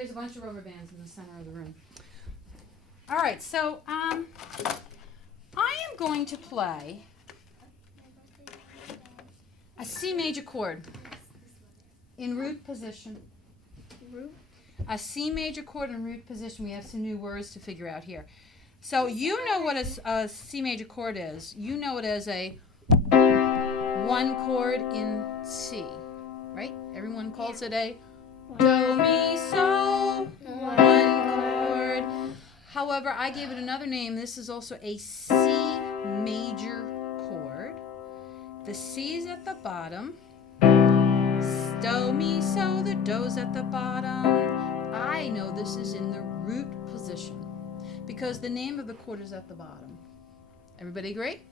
there's a bunch of rubber bands in the center of the room. All right, so I am going to play a C major chord in root position. A C major chord in root position. We have some new words to figure out here. So you know what a C major chord is. You know it as a 1 chord in C, right? Everyone calls it a do, mi, so, 1 chord. However, I gave it another name. This is also a C major chord. The C is at the bottom. Do, mi, so, the do's at the bottom. I know this is in the root position because the name of the chord is at the bottom. Everybody agree?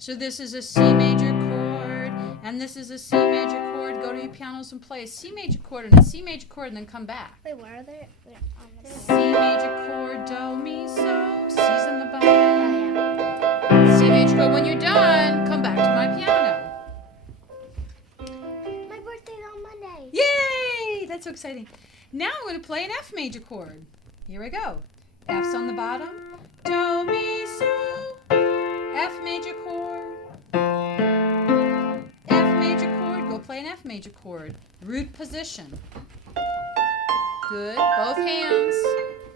So this is a C major chord, and this is a C major chord. Go to your pianos and play a C major chord and a C major chord, and then come back. Wait, where are they? C major chord, do, mi, so. C's on the bottom. C major chord. When you're done, come back to my piano. My birthday's on Monday. Yay! That's so exciting. Now I'm going to play an F major chord. Here we go. F's on the bottom. Do, mi, so. F major chord. F major chord. Go play an F major chord. Root position. Good. Both hands.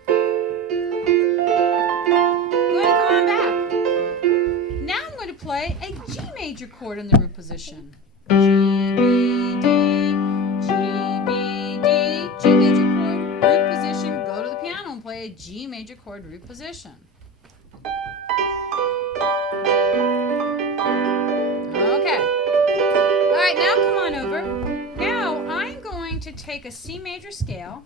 Good. Come on back. Now I'm going to play a G major chord in the root position. G, B, D, G, B, D. G major chord, root position. Go to the piano and play a G major chord, root position. Okay. All right, now come on over. Now I'm going to take a C major scale,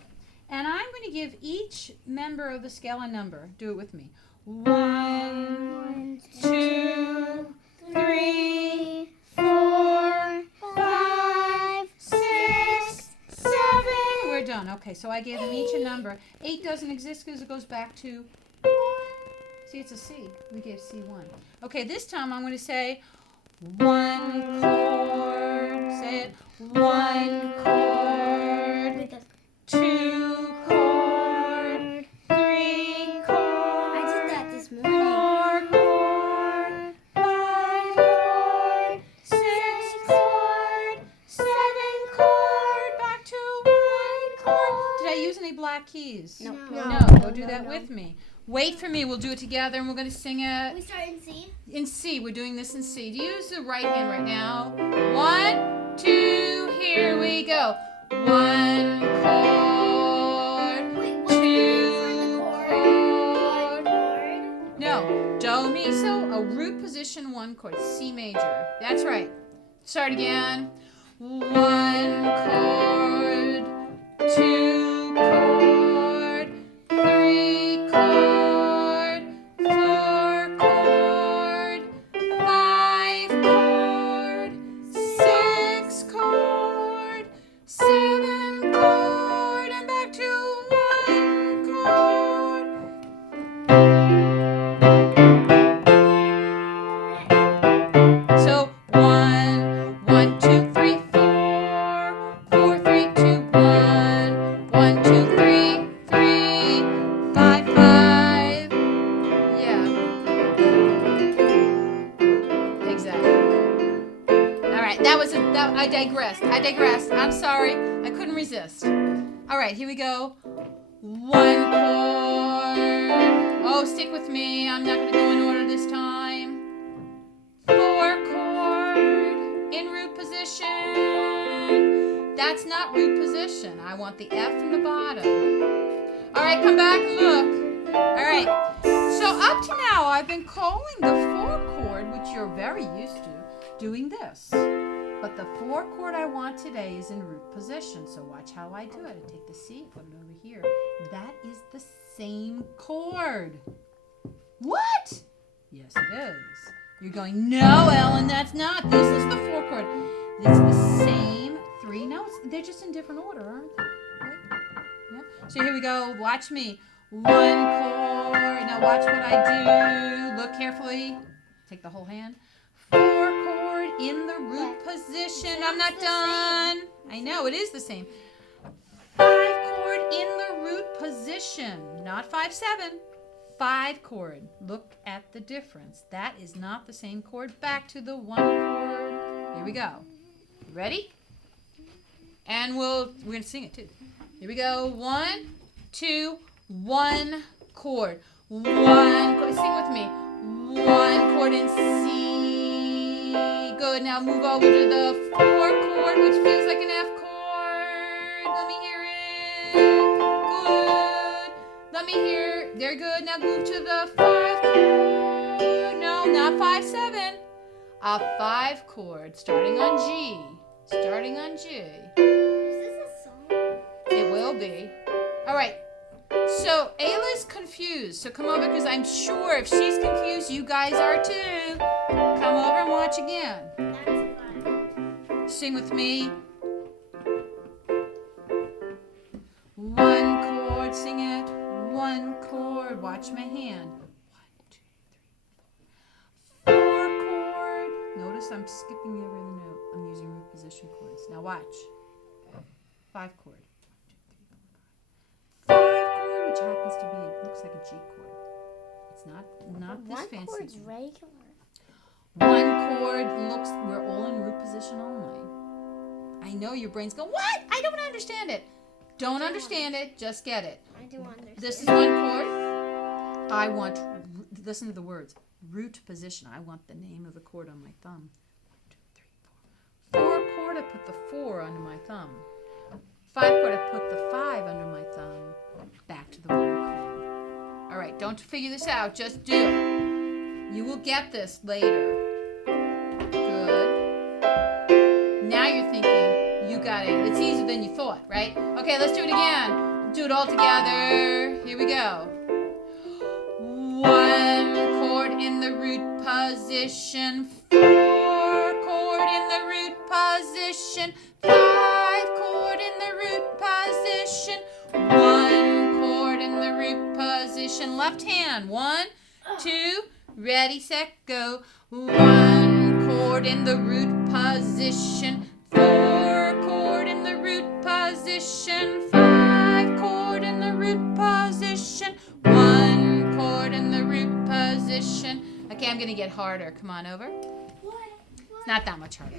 and I'm going to give each member of the scale a number. Do it with me. 1, 2, 3, 4, 5, 6, 7. We're done. Okay, so I gave them each a number. 8 doesn't exist because it goes back to 1. See, it's a C. We gave C 1. Okay, this time I'm going to say 1 chord. Say it. 1 chord. 2 chord. 3 chord. I did that this morning. 4 chord. 5 chord. 6 chord. 7 chord. Back to 1 chord. Did I use any black keys? No. No. Go do that with me. Wait for me. We'll do it together, and we're going to sing it. We start in C? In C. We're doing this in C. Use the right hand right now. 1, 2, here we go. 1 chord. Wait, 2 chord. chord? No. Do, mi, so. A root position 1 chord. C major. That's right. Start again. 1 chord. 2 chord. 3 chord. 4 chord. 5 chord. 6 chord. 7 chord. And back to 1 chord. So 1, 1, 2, 3, 4, 4, 3, 2, 1, 1, 2, 3, 3, 5, 5. Yeah. Exactly. All right, I digressed. I'm sorry. I couldn't resist. All right, here we go. 1 chord. Oh, stick with me. I'm not going to go in order this time. 4 chord in root position. That's not root position. I want the F in the bottom. All right, come back and look. All right. So up to now, I've been calling the 4 chord, which you're very used to, doing this. But the 4 chord I want today is in root position. So watch how I do it. I take the C, put it over here. That is the same chord. What? Yes, it is. You're going, no, Ellen, that's not. This is the 4 chord. It's the same 3 notes. They're just in different order, aren't they? Right? Yeah. So here we go. Watch me. 1 chord. Now watch what I do. Look carefully. Take the whole hand. 4 chord in the root position. I'm not done. I know, it is the same. 5 chord in the root position. Not 5/7. 5 chord. Look at the difference. That is not the same chord. Back to the 1 chord. Here we go. Ready? And we're going to sing it too. Here we go. 1, 2, 1 chord. 1 chord. Sing with me. 1 chord in C. Good. Now move over to the 4 chord, which feels like an F chord. Let me hear it. Good. Let me hear. Very good. Now move to the 5 chord. No, not 5/7. A 5 chord starting on G. Starting on G. Is this a song? It will be. All right. So Ayla's confused. So come over because I'm sure if she's confused, you guys are too. Come over and watch again. That's fine. Sing with me. 1 chord, sing it. 1 chord. Watch my hand. 1, 2, 3, 4 chord. Notice I'm skipping over the note. I'm using root position chords. Now watch. 5 chord. 5 chord, which happens to be, it looks like a G chord. It's not this fancy. 1 chord's regular. 1 chord looks, we're all in root position only. I know your brain's going, what? I don't understand it. Don't understand it, just get it. I do understand. This is 1 chord. I want, listen to the words, root position. I want the name of the chord on my thumb. 1, 2, 3, 4. 4 chord, I put the 4 under my thumb. 5 chord, I put the 5 under my thumb. Back to the 1 chord. All right, don't figure this out, just do it. You will get this later. Good. Now you're thinking, you got it. It's easier than you thought, right? Okay, let's do it again. Do it all together. Here we go. 1 chord in the root position. 4 chord in the root position. 5 chord in the root position. 1 chord in the root position. Left hand. 1, 2, ready, set, go. 1 chord in the root position. 4 chord in the root position. 5 chord in the root position. 1 chord in the root position. Okay, I'm gonna get harder. Come on over. It's not that much harder.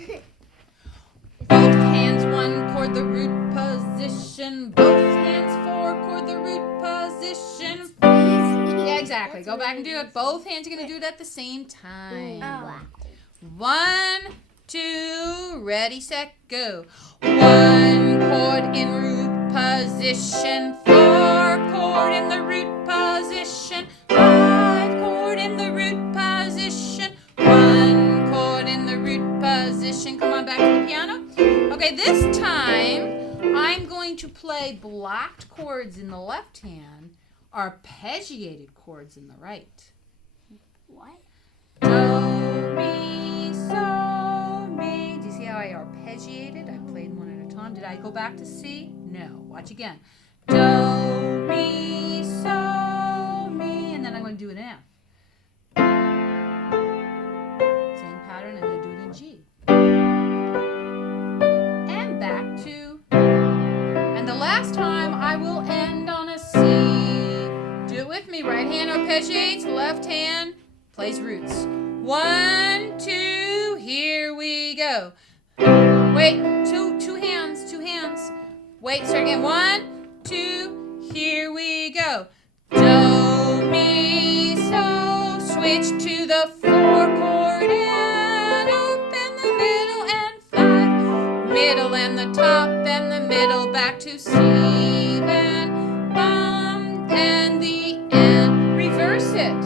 Both hands 1 chord the root position. Both hands 4 chord the root position. Yeah, exactly. Go back and do it. Both hands are going to do it at the same time. 1, 2, ready, set, go. 1 chord in root position. 4 chord in the root position. 5 chord in the root position. 1 chord in the root position. Come on back to the piano. Okay, this time I'm going to play blocked chords in the left hand, arpeggiated chords in the right. What? Do, mi, so, mi. Do you see how I arpeggiated? I played one at a time. Did I go back to C? No. Watch again. Do, mi, so, mi. And then I'm going to do an F. Same pattern. I'm going to do it in G. And back to. And the last time I will end on a C. Do it with me. Right hand arpeggiates. Left hand plays roots. 1, 2, here we go. Wait, two hands. Wait, start again. 1, 2, here we go. Do, mi, so, switch to the 4 chord and open the middle and 5. Middle and the top and the middle back to C and bum and the end. Reverse it.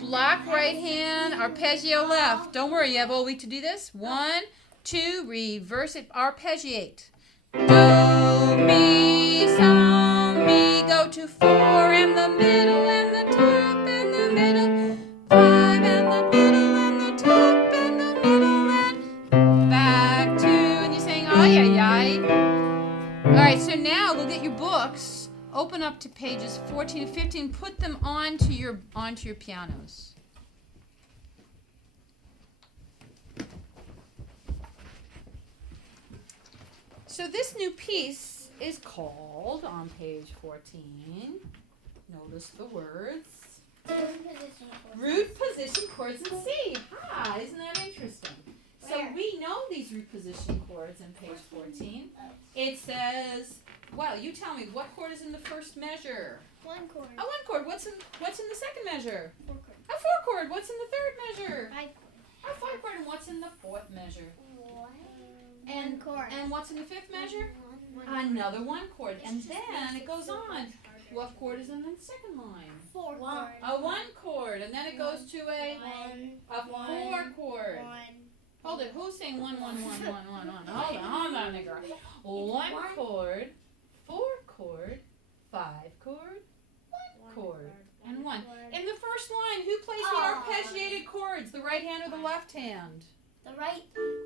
Block right hand, arpeggio left. Don't worry, you have all week to do this. 1, 2, reverse it, arpeggiate. Do, mi, so, mi, go to 4 and the middle and the top and the middle. 5 and the middle and the top and the middle and back to, and you're saying, ay, ay, ay. All right, so now we'll get your books. Open up to pages 14 and 15. Put them onto your pianos. So this new piece is called, on page 14, notice the words, root position chords in C. Ah, isn't that interesting? So we know these root position chords in page 14. It says, well, you tell me, what chord is in the first measure? One chord. A one chord. What's in the second measure? Four chord. A four chord. What's in the third measure? Five A five chord. And what's in the fourth measure? chord. And One chord. And what's in the fifth measure? One. Another one chord. And then it goes on. What chord is in the second line? Four chord. A one chord. And then it goes to a four chord. Hold it. Who's saying one? Hold on, nigga. One chord, four chord, five chord, one chord, and one. In the first line, who plays the arpeggiated chords? The right hand or the left hand? The right.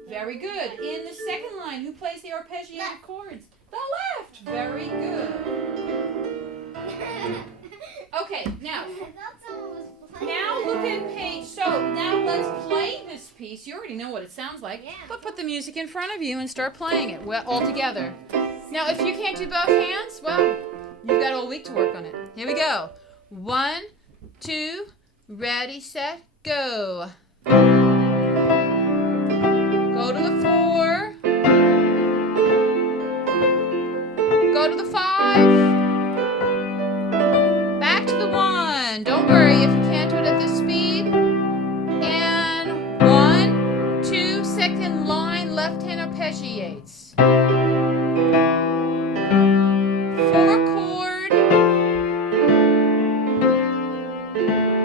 Very good. In the second line, who plays the arpeggiated chords? The left. Very good. Okay, now look at page. So now let's play this piece. You already know what it sounds like, but put the music in front of you and start playing it all together. Now, if you can't do both hands, well, you've got all week to work on it. Here we go. 1, 2, ready, set, go. Go to the 4. Go to the 5. Back to the 1. Don't worry if you can't do it at this speed. And 1, 2, second line, left hand arpeggiates. 4 chord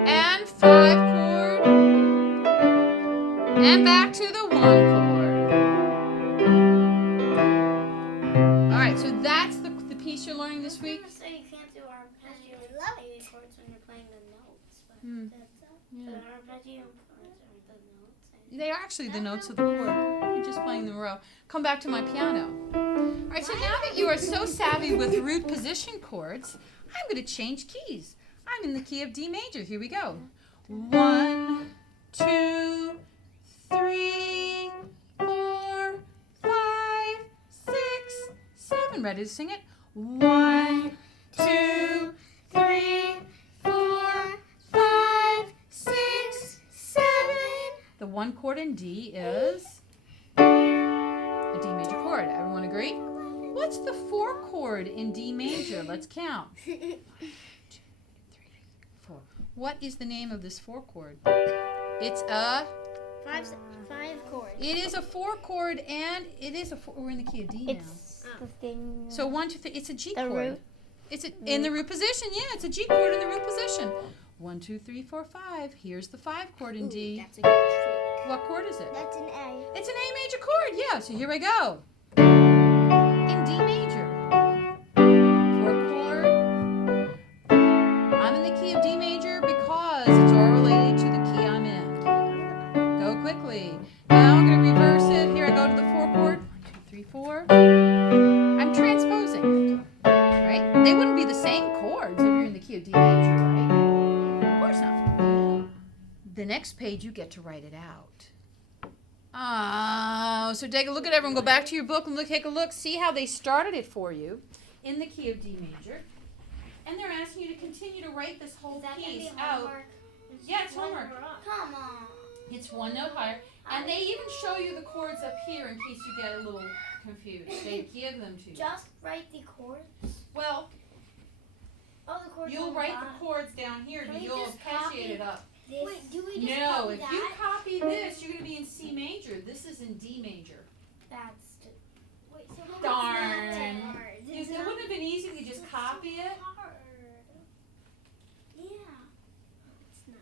and 5 chord and back to the 1 chord. All right, so that's the piece you're learning this week. So you can't do arpeggiated chords when you're playing the notes, but the arpeggio chords are the notes. They are actually the notes of the chord. You're just playing them in a row. Come back to my piano. All right, so now that you are so savvy with root position chords, I'm going to change keys. I'm in the key of D major. Here we go. 1, 2, 3, 4, 5, 6, 7. Ready to sing it? 1, 2, 3, 4, 5, 6, 7. The 1 chord in D is a D major chord. Everyone agree? What's the 4 chord in D major? Let's count. 1, 2, 3, 4. What is the name of this 4 chord? It's a Five chord. It is a 4 chord, and it is a 4. We're in the key of D now. It's the thing. So 1, 2, 3. It's a G The chord. root. It's in the root position. Yeah, it's a G chord in the root position. 1, 2, 3, 4, 5. Here's the 5 chord in D. That's a good trick. What chord is it? That's an A. It's an A major chord. Yeah. So here we go. In D major. 4 chord. I'm in the key of D major because it's all related to the key I'm in. Go quickly. Now I'm going to reverse it. Here I go to the 4 chord. 1, 2, 3, 4. I'm transposing it. Right? They wouldn't be the same chords if you're in the key of D major, right? Of course not. The next page you get to write it out. So take a look at everyone. Go back to your book and take a look. See how they started it for you in the key of D major. And they're asking you to continue to write this whole piece out. Yeah, it's homework. Come on. It's 1 note higher. And they even show you the chords up here in case you get a little confused. They give them to you. Just write the chords. Well, Oh, the chords. you'll write the chords down here, Can but we you'll just arpeggiate it up. Wait, do we just No, copy if that? you copy this, you're going to be in C major. This is in D major. That's. Wait, so how Darn. It's not hard. It It's wouldn't have been easy to just copy it. hard. Yeah. It's not.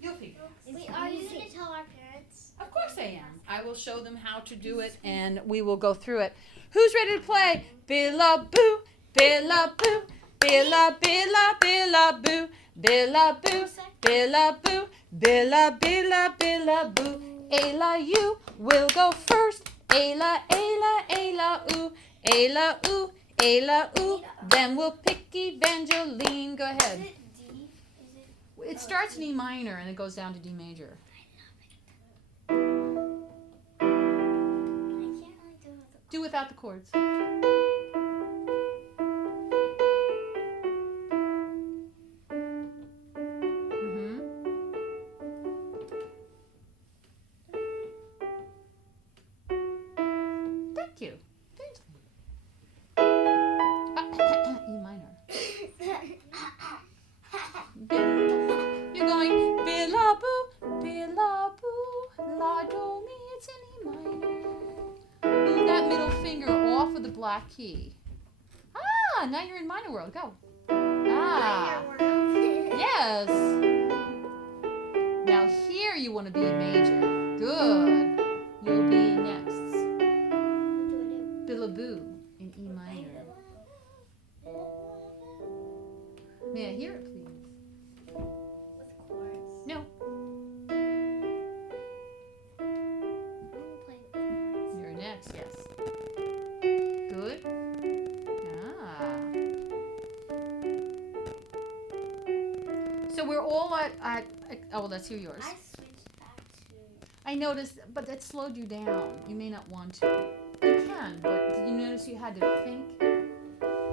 You'll figure it out. Wait, are you going to tell our parents? Of course I am. I will show them how to do it, and we will go through it. Who's ready to play? Billa-boo, billa-boo, billa, billa, billa-boo, billa-boo, billa-boo, billa, billa, billa-boo. Ayla, you will go first. Ayla, Ayla, Ayla, ooh. Ayla, ooh, Ayla, ooh. Then we'll pick Evangeline. Go ahead. Is it D? Is it? It starts in E minor, and it goes down to D major. I can't really do it with Do without the chords. the. Thank you. E minor. You're going Billaboo, Billaboo, La Do Mi. It's in E minor. Move that middle finger off of the black key. Ah, now you're in minor world. Go. Ah. Yes. Now here you want to be major. Good. You'll be next. Billaboo in E minor. May I hear it, please? With chords. No. You're next, yes. Good. Ah. So we're all at oh, well, let's hear yours. I switched back to. I noticed, but that slowed you down. You may not want to. You can, but did you notice you had to think?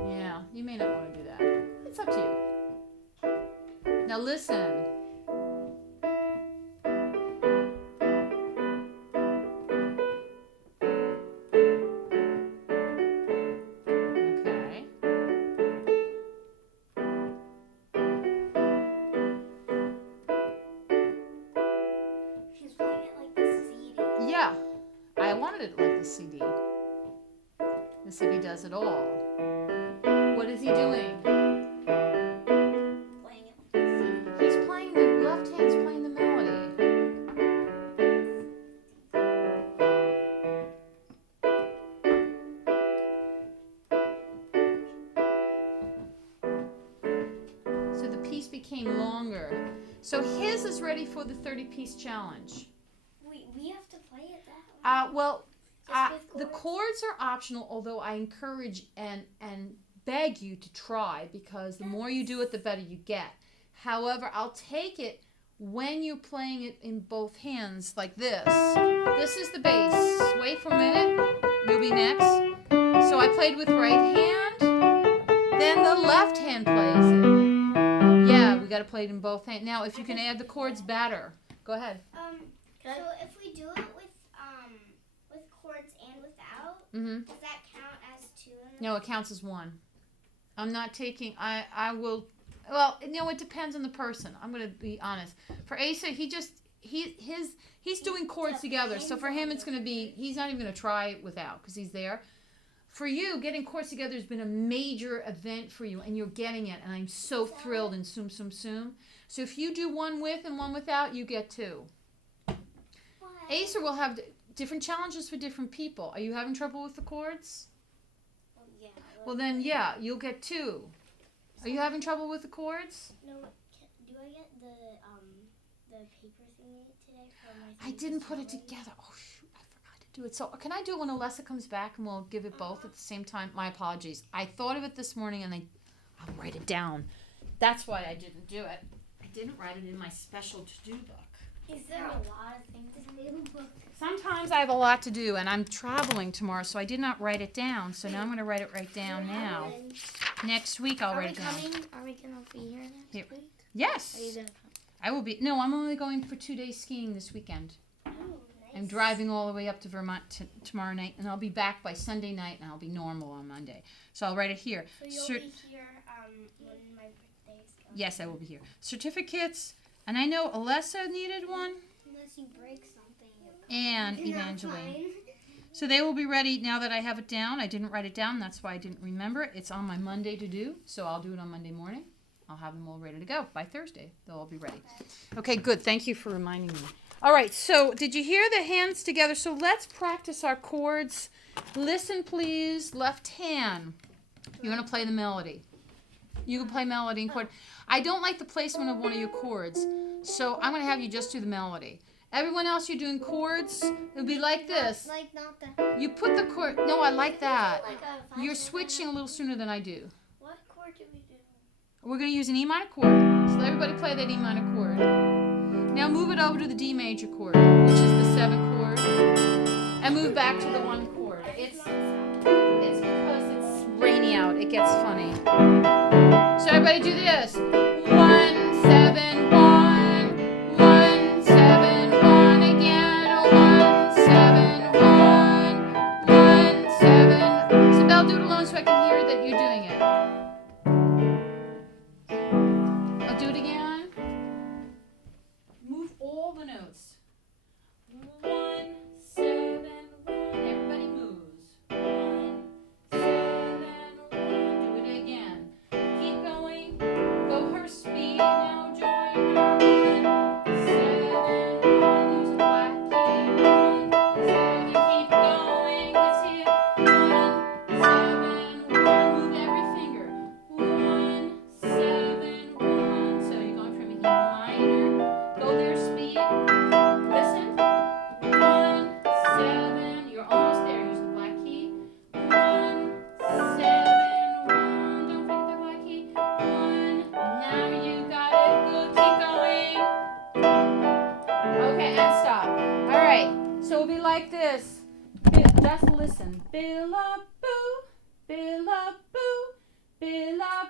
Yeah, you may not want to do that. It's up to you. Now listen. Okay. She's playing it like the CD. Yeah, I wanted it like the CD. The CD does it all. What is he doing? Playing it like the CD. He's playing the left hand's playing the melody. So the piece became longer. So his is ready for the 30-piece challenge. We have to play it that way. Well, Just with the chords are optional, although I encourage and beg you to try, because the more you do it, the better you get. However, I'll take it when you're playing it in both hands like this. This is the bass. Wait for a minute. You'll be next. So I played with right hand. Then the left hand plays it. Yeah, we got to play it in both hands. Now, if you can add the chords better. Go ahead. So if we do it with chords and without, Mm-hmm. does that count as two? No, it counts as one. I'm not taking, I will, well, it depends on the person. I'm going to be honest. For Asa, he's doing chords together. So for him, it's going to be, he's not even going to try it without because he's there. For you, getting chords together has been a major event for you, and you're getting it, and I'm so thrilled and soom. So if you do one with and one without, you get two. Asa will have different challenges for different people. Are you having trouble with the chords? Yeah. Well then, yeah, you'll get two. Are you having trouble with the chords? No. Do I get the paper thingy today for my? I didn't put it together. Oh shoot, I forgot to do it. So can I do it when Allessa comes back and we'll give it both at the same time? My apologies. I thought of it this morning and I'll write it down. That's why I didn't do it. I didn't write it in my special to-do book. Is there a lot of things in the book? Sometimes I have a lot to do, and I'm traveling tomorrow, so I did not write it down. So now I'm going to write it right down now. Next week I'll write it down. Are we going to be here next week? Yes. Are you going to come? I will be. No, I'm only going for 2 days skiing this weekend. Oh, nice. I'm driving all the way up to Vermont tomorrow night, and I'll be back by Sunday night, and I'll be normal on Monday. So I'll write it here. So you'll be here when my birthday is coming? Yes, I will be here. Certificates, and I know Allessa needed one, Unless you break something. and Evangeline. So they will be ready now that I have it down. I didn't write it down. That's why I didn't remember it. It's on my Monday to do, so I'll do it on Monday morning. I'll have them all ready to go. By Thursday, they'll all be ready. Okay, good. Thank you for reminding me. All right, so did you hear the hands together? So let's practice our chords. Listen, please. Left hand. You're going to play the melody. You can play melody and chord. I don't like the placement of one of your chords, so I'm going to have you just do the melody. Everyone else, you're doing chords. It'll be like this. Like not the. You put the chord. No, I like that. Like a You're switching a little sooner than I do. What chord do we do? We're going to use an E minor chord. So everybody play that E minor chord. Now move it over to the D major chord, which is the 7th chord, and move back to the 1 chord. It's because it's rainy out. It gets funny. So everybody do this. 1, 7, 1. 1, 7, 1 again. 1, 7, 1. 1, 7. Just listen. Billaboo, billaboo, billaboo.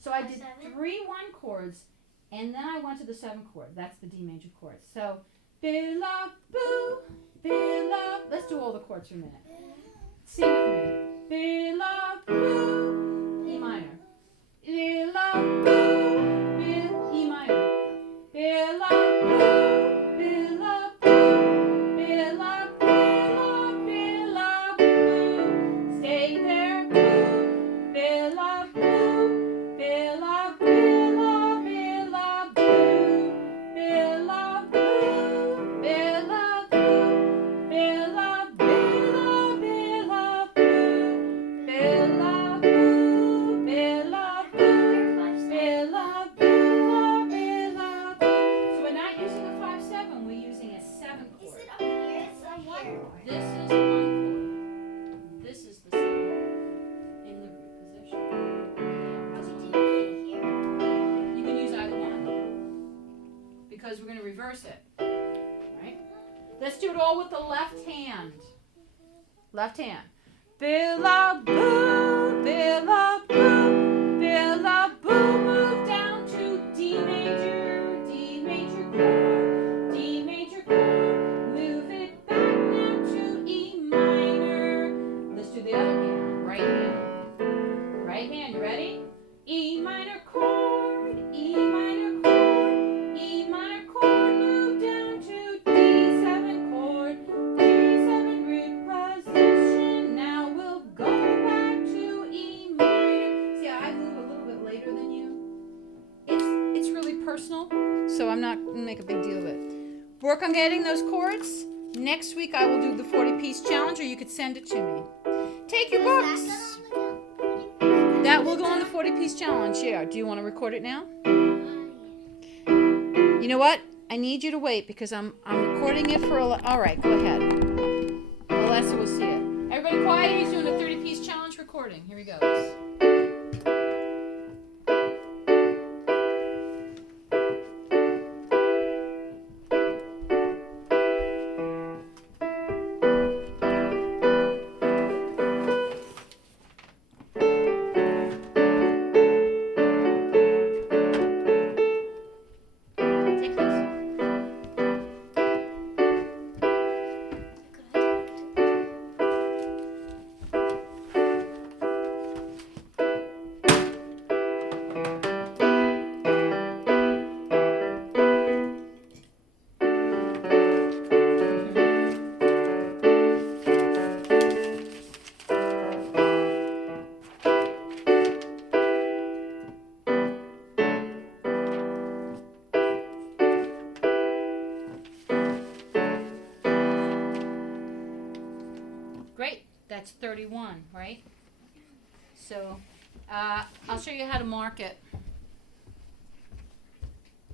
So I did 3 1 chords, and then I went to the 7 chord. That's the D major chord. So billaboo, billaboo. Let's do all the chords for a minute. Sing with me. Billaboo, E minor. Billaboo, E minor. Billaboo. Because we're going to reverse it, right? Let's do it all with the left hand. Left hand. Billaboo, billaboo, billaboo. Move down to D major chord, D major chord. Move it back now to E minor. Let's do the other hand. Right hand. Right hand. You ready? E minor chord, E minor chord. Personal, so I'm not going to make a big deal of it. Work on getting those chords. Next week I will do the 40-piece challenge, or you could send it to me. Take your books. That will go on the 40-piece challenge. Yeah. Do you want to record it now? You know what? I need you to wait because I'm recording it for all right, go ahead. Allessa will see it. Everybody quiet. He's doing a 30-piece challenge recording. Here he goes. Great, that's 31, right? So I'll show you how to mark it.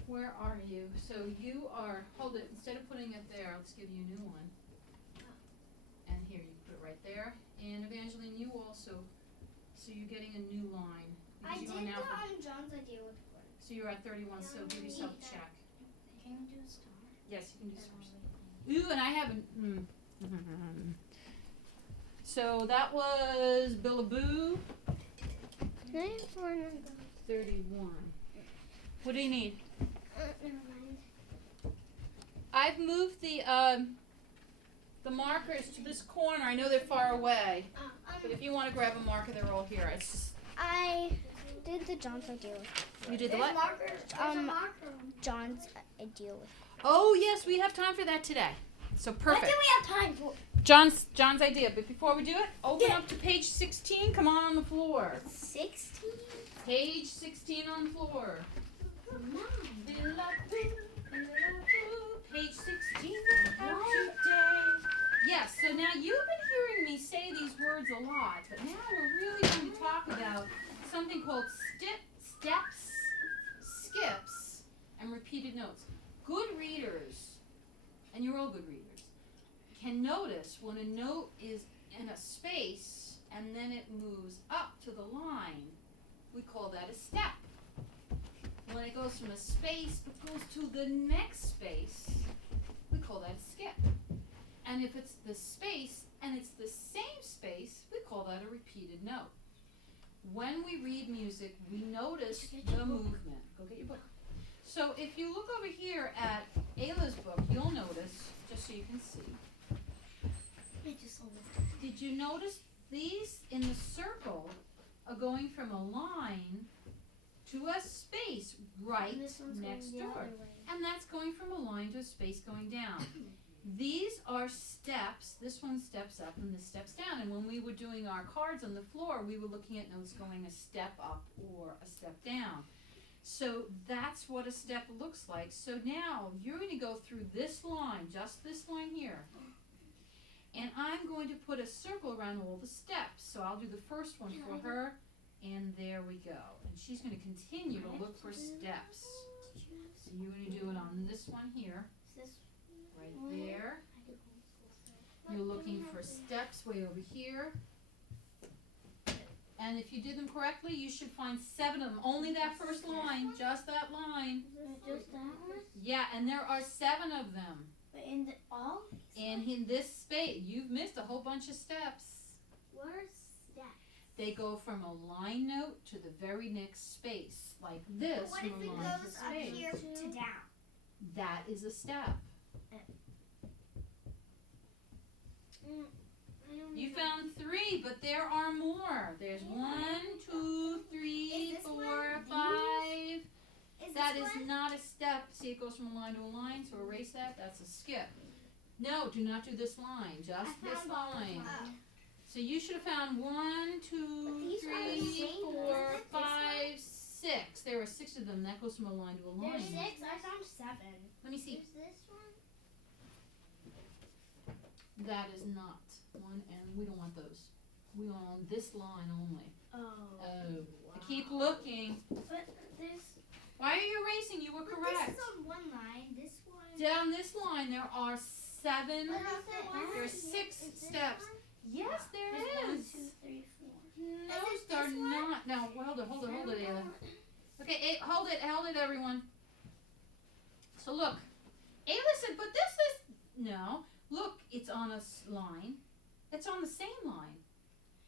Where are you? So you are, hold it, instead of putting it there, let's give you a new one. And here, you put it right there. And Evangeline, you also, so you're getting a new line. I did the John's idea with the word. So you're at 31, so give yourself a check. Can you do a star? Yes, you can do stars. Ooh, and I haven't, So that was Billaboo. 31. What do you need? Never mind. I've moved the markers to this corner. I know they're far away, but if you want to grab a marker, they're all here. It's just, I did the John's idea. You did the what? John's idea. Oh yes, we have time for that today. So perfect. What do we have time for? John's idea. But before we do it, open up to page 16. Come on the floor. 16. Page 16 on the floor. Page 16. Out today. Yes. So now you've been hearing me say these words a lot, but now we're really going to talk about something called steps, skips, and repeated notes. Good readers, and you're all good readers, can notice when a note is in a space and then it moves up to the line. We call that a step. When it goes from a space but goes to the next space, we call that a skip. And if it's the space and it's the same space, we call that a repeated note. When we read music, we notice the movement. Go get your book. So if you look over here at Ayla's book, you'll notice, just so you can see. Did you notice these in the circle are going from a line to a space right next door? And that's going from a line to a space going down. These are steps. This one steps up and this steps down. And when we were doing our cards on the floor, we were looking at notes going a step up or a step down. So that's what a step looks like. So now you're going to go through this line, just this line here. And I'm going to put a circle around all the steps. So I'll do the first one for her. And there we go. And she's going to continue to look for steps. So you're going to do it on this one here. Right there. You're looking for steps way over here. And if you did them correctly, you should find 7 of them. Only that first line, just that line. Just that one? Yeah, and there are 7 of them. But in the all? And in this space, you've missed a whole bunch of steps. What are steps? They go from a line note to the very next space, like this. But what if it goes up here to down? That is a step. You found 3, but there are more. There's 1, 2, 3, 4, 5. That is not a step. See, it goes from a line to a line, so erase that. That's a skip. No, do not do this line. Just this line. So you should have found 1, 2, 3, 4, 5, 6. There are 6 of them. That goes from a line to a line. There's 6. I found 7. Let me see. There's this one. That is not one, and we don't want those. We want this line only. Oh. Wow. Keep looking. But there's. Why are you erasing? You were correct. This is on one line. This one. Down this line, there are 7. There are 6 steps. Yes, there is. 1, 2, 3, 4. No, they're not. No, hold it, Ayla. Okay, hold it, everyone. So look, Ayla said, but this is no. Look, it's on a line. It's on the same line.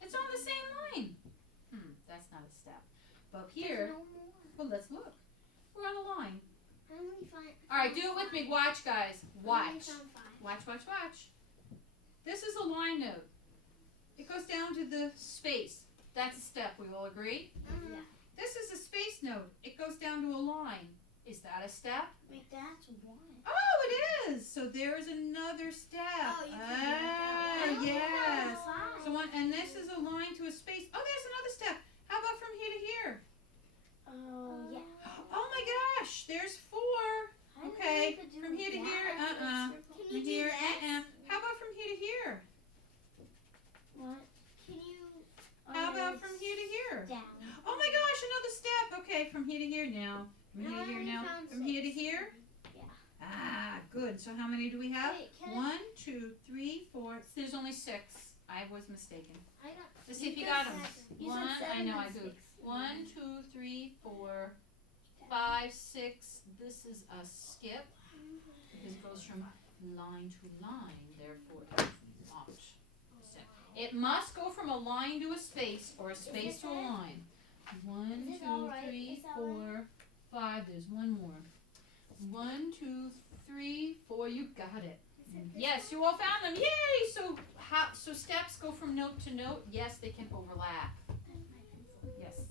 It's on the same line. That's not a step. But here, no more. well, let's look. We're on a line. I only find. All right, do it with me. Watch, guys. I only Watch. found 5. Watch. This is a line note. It goes down to the space. That's a step. We all agree? Yeah. This is a space note. It goes down to a line. Is that a step? Wait, that's 1. Oh, it is. So there's another step. Oh, you can do that one. Yes. Oh, So and this is a line to a space. Oh, there's another step. How about from here to here? Oh, yeah. Oh my gosh, there's 4. Okay, from here to here, Can From you here, do this? How about from here to here? What? Can you? How about from here to here? Down. Oh my gosh, another step. Okay, from here to here now. From here to here now. From here to here? Yeah. Ah, good. So how many do we have? Wait, can 1, 2, 3, 4. There's only 6. I was mistaken. I got. Let's see if you got them. You said 1, I 7 know I and do. 6. 1, 2, 3, 4, 5, 6. This is a skip because it goes from line to line. Therefore, it's not a step. It must go from a line to a space or a space to a line. 1, 2, 3, 4, 5. There's one more. 1, 2, 3, 4. You got it. Yes, you all found them. Yay! So steps go from note to note. Yes, they can overlap. Yes.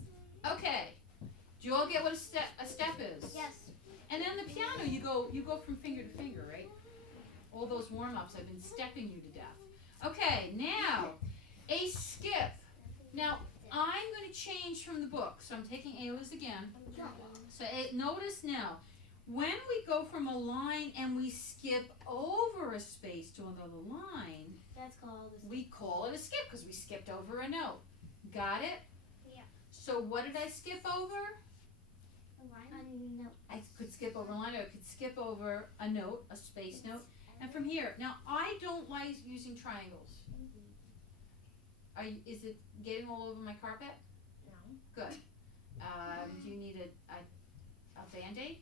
Okay. Do you all get what a step is? Yes. And then the piano, you go from finger to finger, right? All those warm-ups, I've been stepping you to death. Okay, now a skip. Now I'm going to change from the book, so I'm taking Ayla's again. So notice now, when we go from a line and we skip over a space to another line, That's called. we call it a skip because we skipped over a note. Got it? Yeah. So what did I skip over? A line. No. I could skip over a line, or I could skip over a note, a space note. And from here, now I don't like using triangles. Is it getting all over my carpet? No. Good. Do you need a Band-Aid?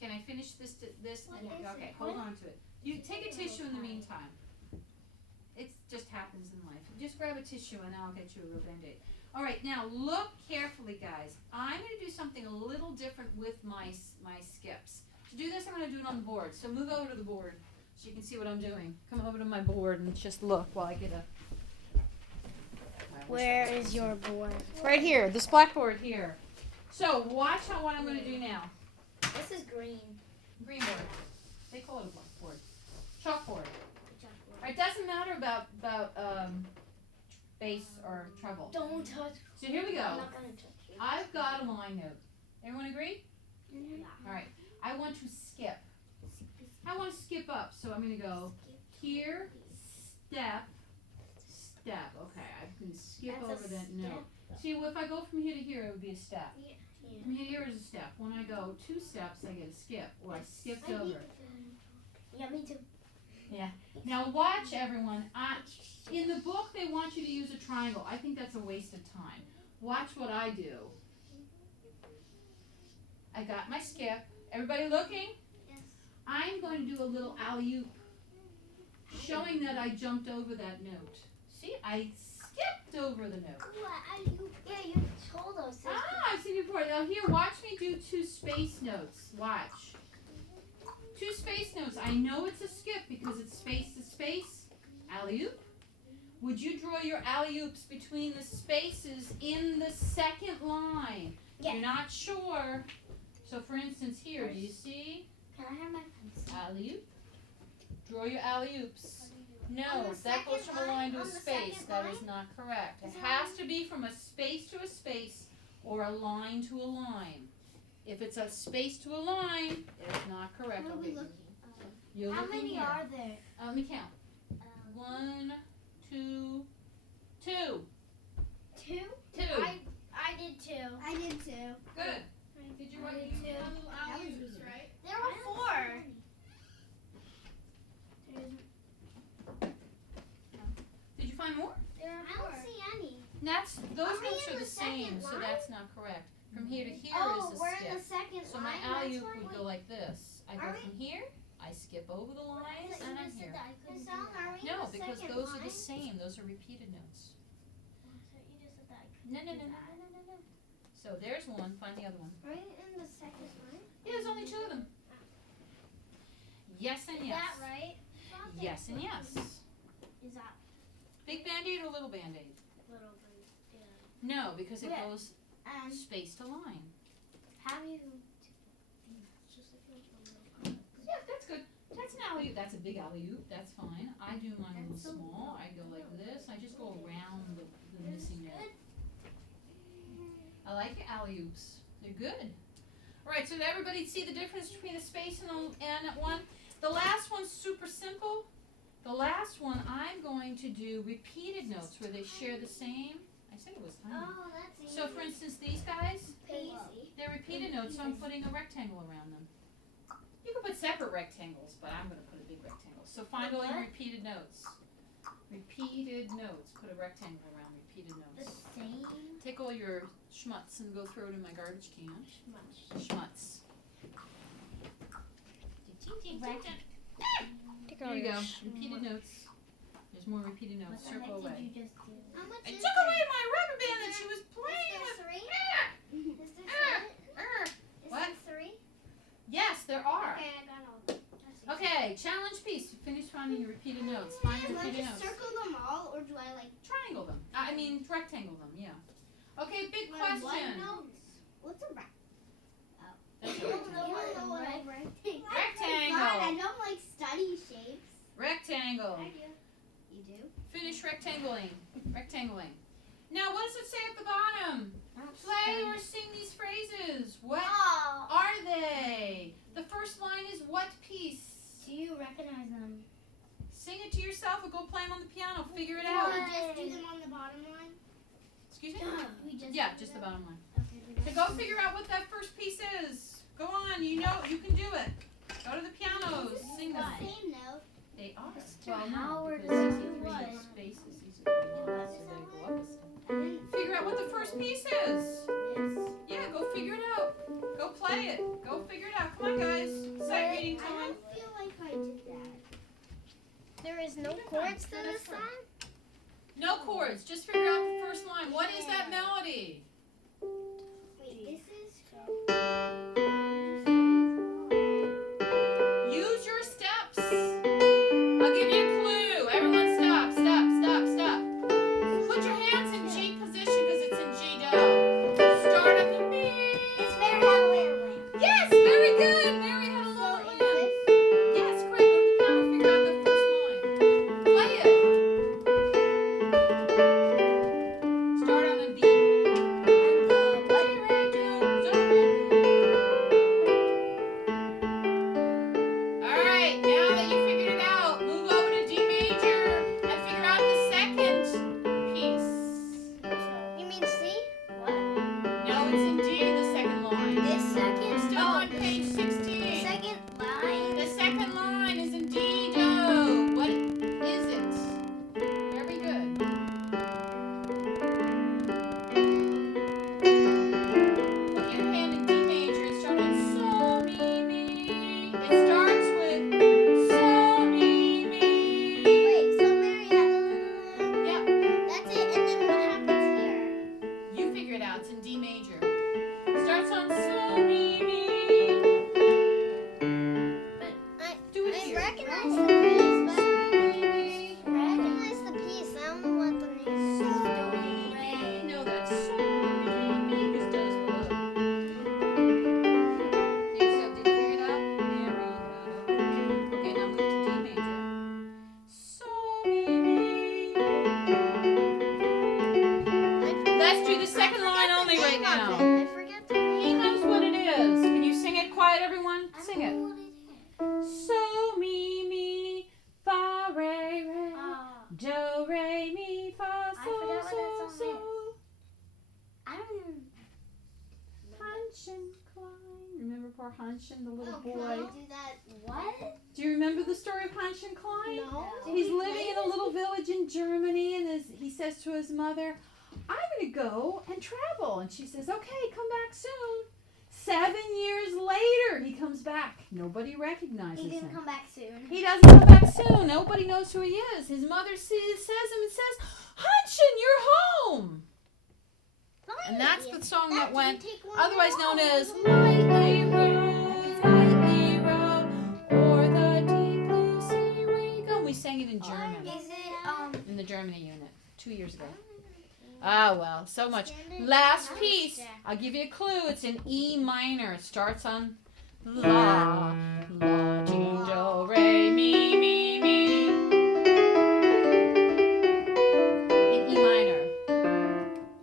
Can I finish this? What is Okay, it? hold on to it. You take a tissue in the meantime. It just happens in life. Just grab a tissue and I'll get you a real Band-Aid. All right, now look carefully, guys. I'm going to do something a little different with my skips. To do this, I'm going to do it on the board. So move over to the board so you can see what I'm doing. Come over to my board and just look while I get a... Where is your board? Right here, this blackboard here. So watch what I'm going to do now. This is green. Green board. They call it a blackboard. Chalkboard. It doesn't matter about bass or treble. Don't touch. So here we go. I'm not gonna touch you. I've got a line note. Everyone agree? Yeah. All right. I want to skip. I want to skip up. So I'm going to go here, step, step. Okay, I can skip That's over a that note. step. See, if I go from here to here, it would be a step. Yeah. From here to here is a step. When I go 2 steps, I get a skip, or I skipped over. Yeah, me too. Yeah. Now watch, everyone. In the book, they want you to use a triangle. I think that's a waste of time. Watch what I do. I got my skip. Everybody looking? Yes. I'm going to do a little alley-oop, showing that I jumped over that note. See, I skipped over the note. Yeah, you told us. I've seen you before. Now here, watch me do 2 space notes. Watch. 2 space notes. I know it's a skip because it's space to space. Alley-oop. Would you draw your alley-oops between the spaces in the second line? Yeah. You're not sure. So for instance here, do you see? Can I have my pencil? Alley-oop. Draw your alley-oops. On No, the that goes second from a line to a line? On the space. second That line? is not correct. It Is it has to be from a space to a space or a line to a line. If it's a space to a line, it's not correct. What are we Okay. looking? You're How looking many here. are there? Let me count. 1, 2, 2. 2? 2. I did 2. I did 2. Good. Did you write I did you too. had little alley-oops, right? There were 4. Did you find more? I don't see any. Those Are we notes in are the the same, second so line? that's not correct. From here to here Oh, is we're a in the skip. second So line. my alley-oop would go Wait. like this. I go Are from here, I skip over the lines, I thought and you I'm just said here. that I couldn't do that. Are we No, in the because second those are the line? same. Those are repeated notes. I thought you just said that I couldn't No, no, do no, no, that. no, no, no. So there's one. Find the other one. Are we in the second line? Yeah, there's only 2 of them. Yes and Is yes. that right? Yes and yes. Is that Big Band-Aid or little Band-Aid? little bit? Yeah. No, because it Yeah. goes space to line. Have you? Just like a little. Yeah, that's good. That's an alley-oop. That's a big alley-oop. That's fine. I do mine a little small. I go like this. I just go around the missing note. I like your alley-oops. They're good. All right, so did everybody see the difference between a space and one? The last one's super simple. The last one, I'm going to do repeated notes where they share the same. I said it was tiny. Oh, that's easy. So for instance, these guys, Easy. they're repeated notes, so I'm putting a rectangle around them. You can put separate rectangles, but I'm going to put a big rectangle. So find all your repeated notes. Repeated notes. Put a rectangle around repeated The notes. same. Take all your schmutz and go throw it in my garbage can. Schmutz. There you go. Repeated notes. There's more repeated notes. What the Circle heck away. did you just do? How much I is took there? away my rubber band that she was playing Is with. there 3? Ah! Is there Ah! 3? Is What? there 3? Yes, there are. Okay, I got all. That's easy. Okay, challenge piece. Finish finding your repeated notes. Find your Do I repeated just notes. circle them all, or do I like Triangle them. I mean, rectangle them, yeah. Okay, big my question. notes? What's a rectangle? That's a I don't rectangle. know what a rectangle. Rectangle. God, I don't like study shapes. Rectangle. I do. You do? Finish rectangling. Rectangling. Now, what does it say at the bottom? Play or sing these phrases. What Oh. are they? The first line is what piece? Do you recognize them? Sing it to yourself or go play them on the piano. Figure it Do out. we just do them on the bottom line? Excuse me? We just Yeah, do just the them? bottom line. Okay, So go figure out what that first piece is. Go on, you know, you can do it. Go to the piano, sing them. Same note. They are. Mr. Well, no, Howard because is 63 what? spaces, these are pretty long, so they go up a step. Figure out what the first piece is. Yes. Yeah, go figure it out. Go play it. Go figure it out. Come on, guys. Sight reading I time. don't feel like I did that. there's no chords to this song? No chords. Just figure out the first line. What is that melody? Wait, this is... Use your steps. I'll give you a clue. Everyone stop, stop, stop, stop. Put your hands in G position because it's in G do. Start at the B. It's Mary Had a Little Lamb. Yes, very good. Mary Had a Little Lamb. Yes, great. Go to the piano. Figure out the first line. Play it. Start on the B. All right, now that you figured it out, move over to D major and figure out the second piece. You mean C? What? No, it's in D, the second line. This second? We're still on page 16. The second line? The second line is in D do. What is it? Very good. Put your hand in D major and start on sol mi mi. It starts with sol mi mi. Wait, so Mary Had a Little Lamb? Yep, That's it, and then what happens here? you figure it out. It's in D major. Starts on sol mi mi. Do it I here. recognize the piece, but I recognize the piece. I don't know what the name is. No, that's sol mi mi. This does below. Did you figure it out? Mary had a... Okay, now move to D major. Sol mi mi. Let's do the second line only right now. I forget the name. He knows what it is. Can you sing it quiet, everyone? I Sing don't it. know what it is. So mi mi fa re re Oh, do re mi fa I so forgot what that so song so. is. I don't even. Hanschen Klein. Remember poor Hanschen, the little Can I boy? do that? What? Do you remember the story of Hanschen Klein? No. He's living in a little village in Germany, and he says to his mother, "I'm going to go and travel." And she says, "Okay, come back soon." 7 years later, he comes back. Nobody recognizes He him. didn't come back soon. He doesn't come back soon. Nobody knows who he is. His mother says him and says, "Hanschen, you're home." And that's the song that went, otherwise known as Lightly Row, or the Deep Blue Sea We Go. We sang it in German, Is it in the Germany unit 2 years ago. Ah, well, so much. Last piece. I'll give you a clue. It's in E minor. It starts on La, La, Ti, Do, Re, Mi, Mi, Mi. In E minor.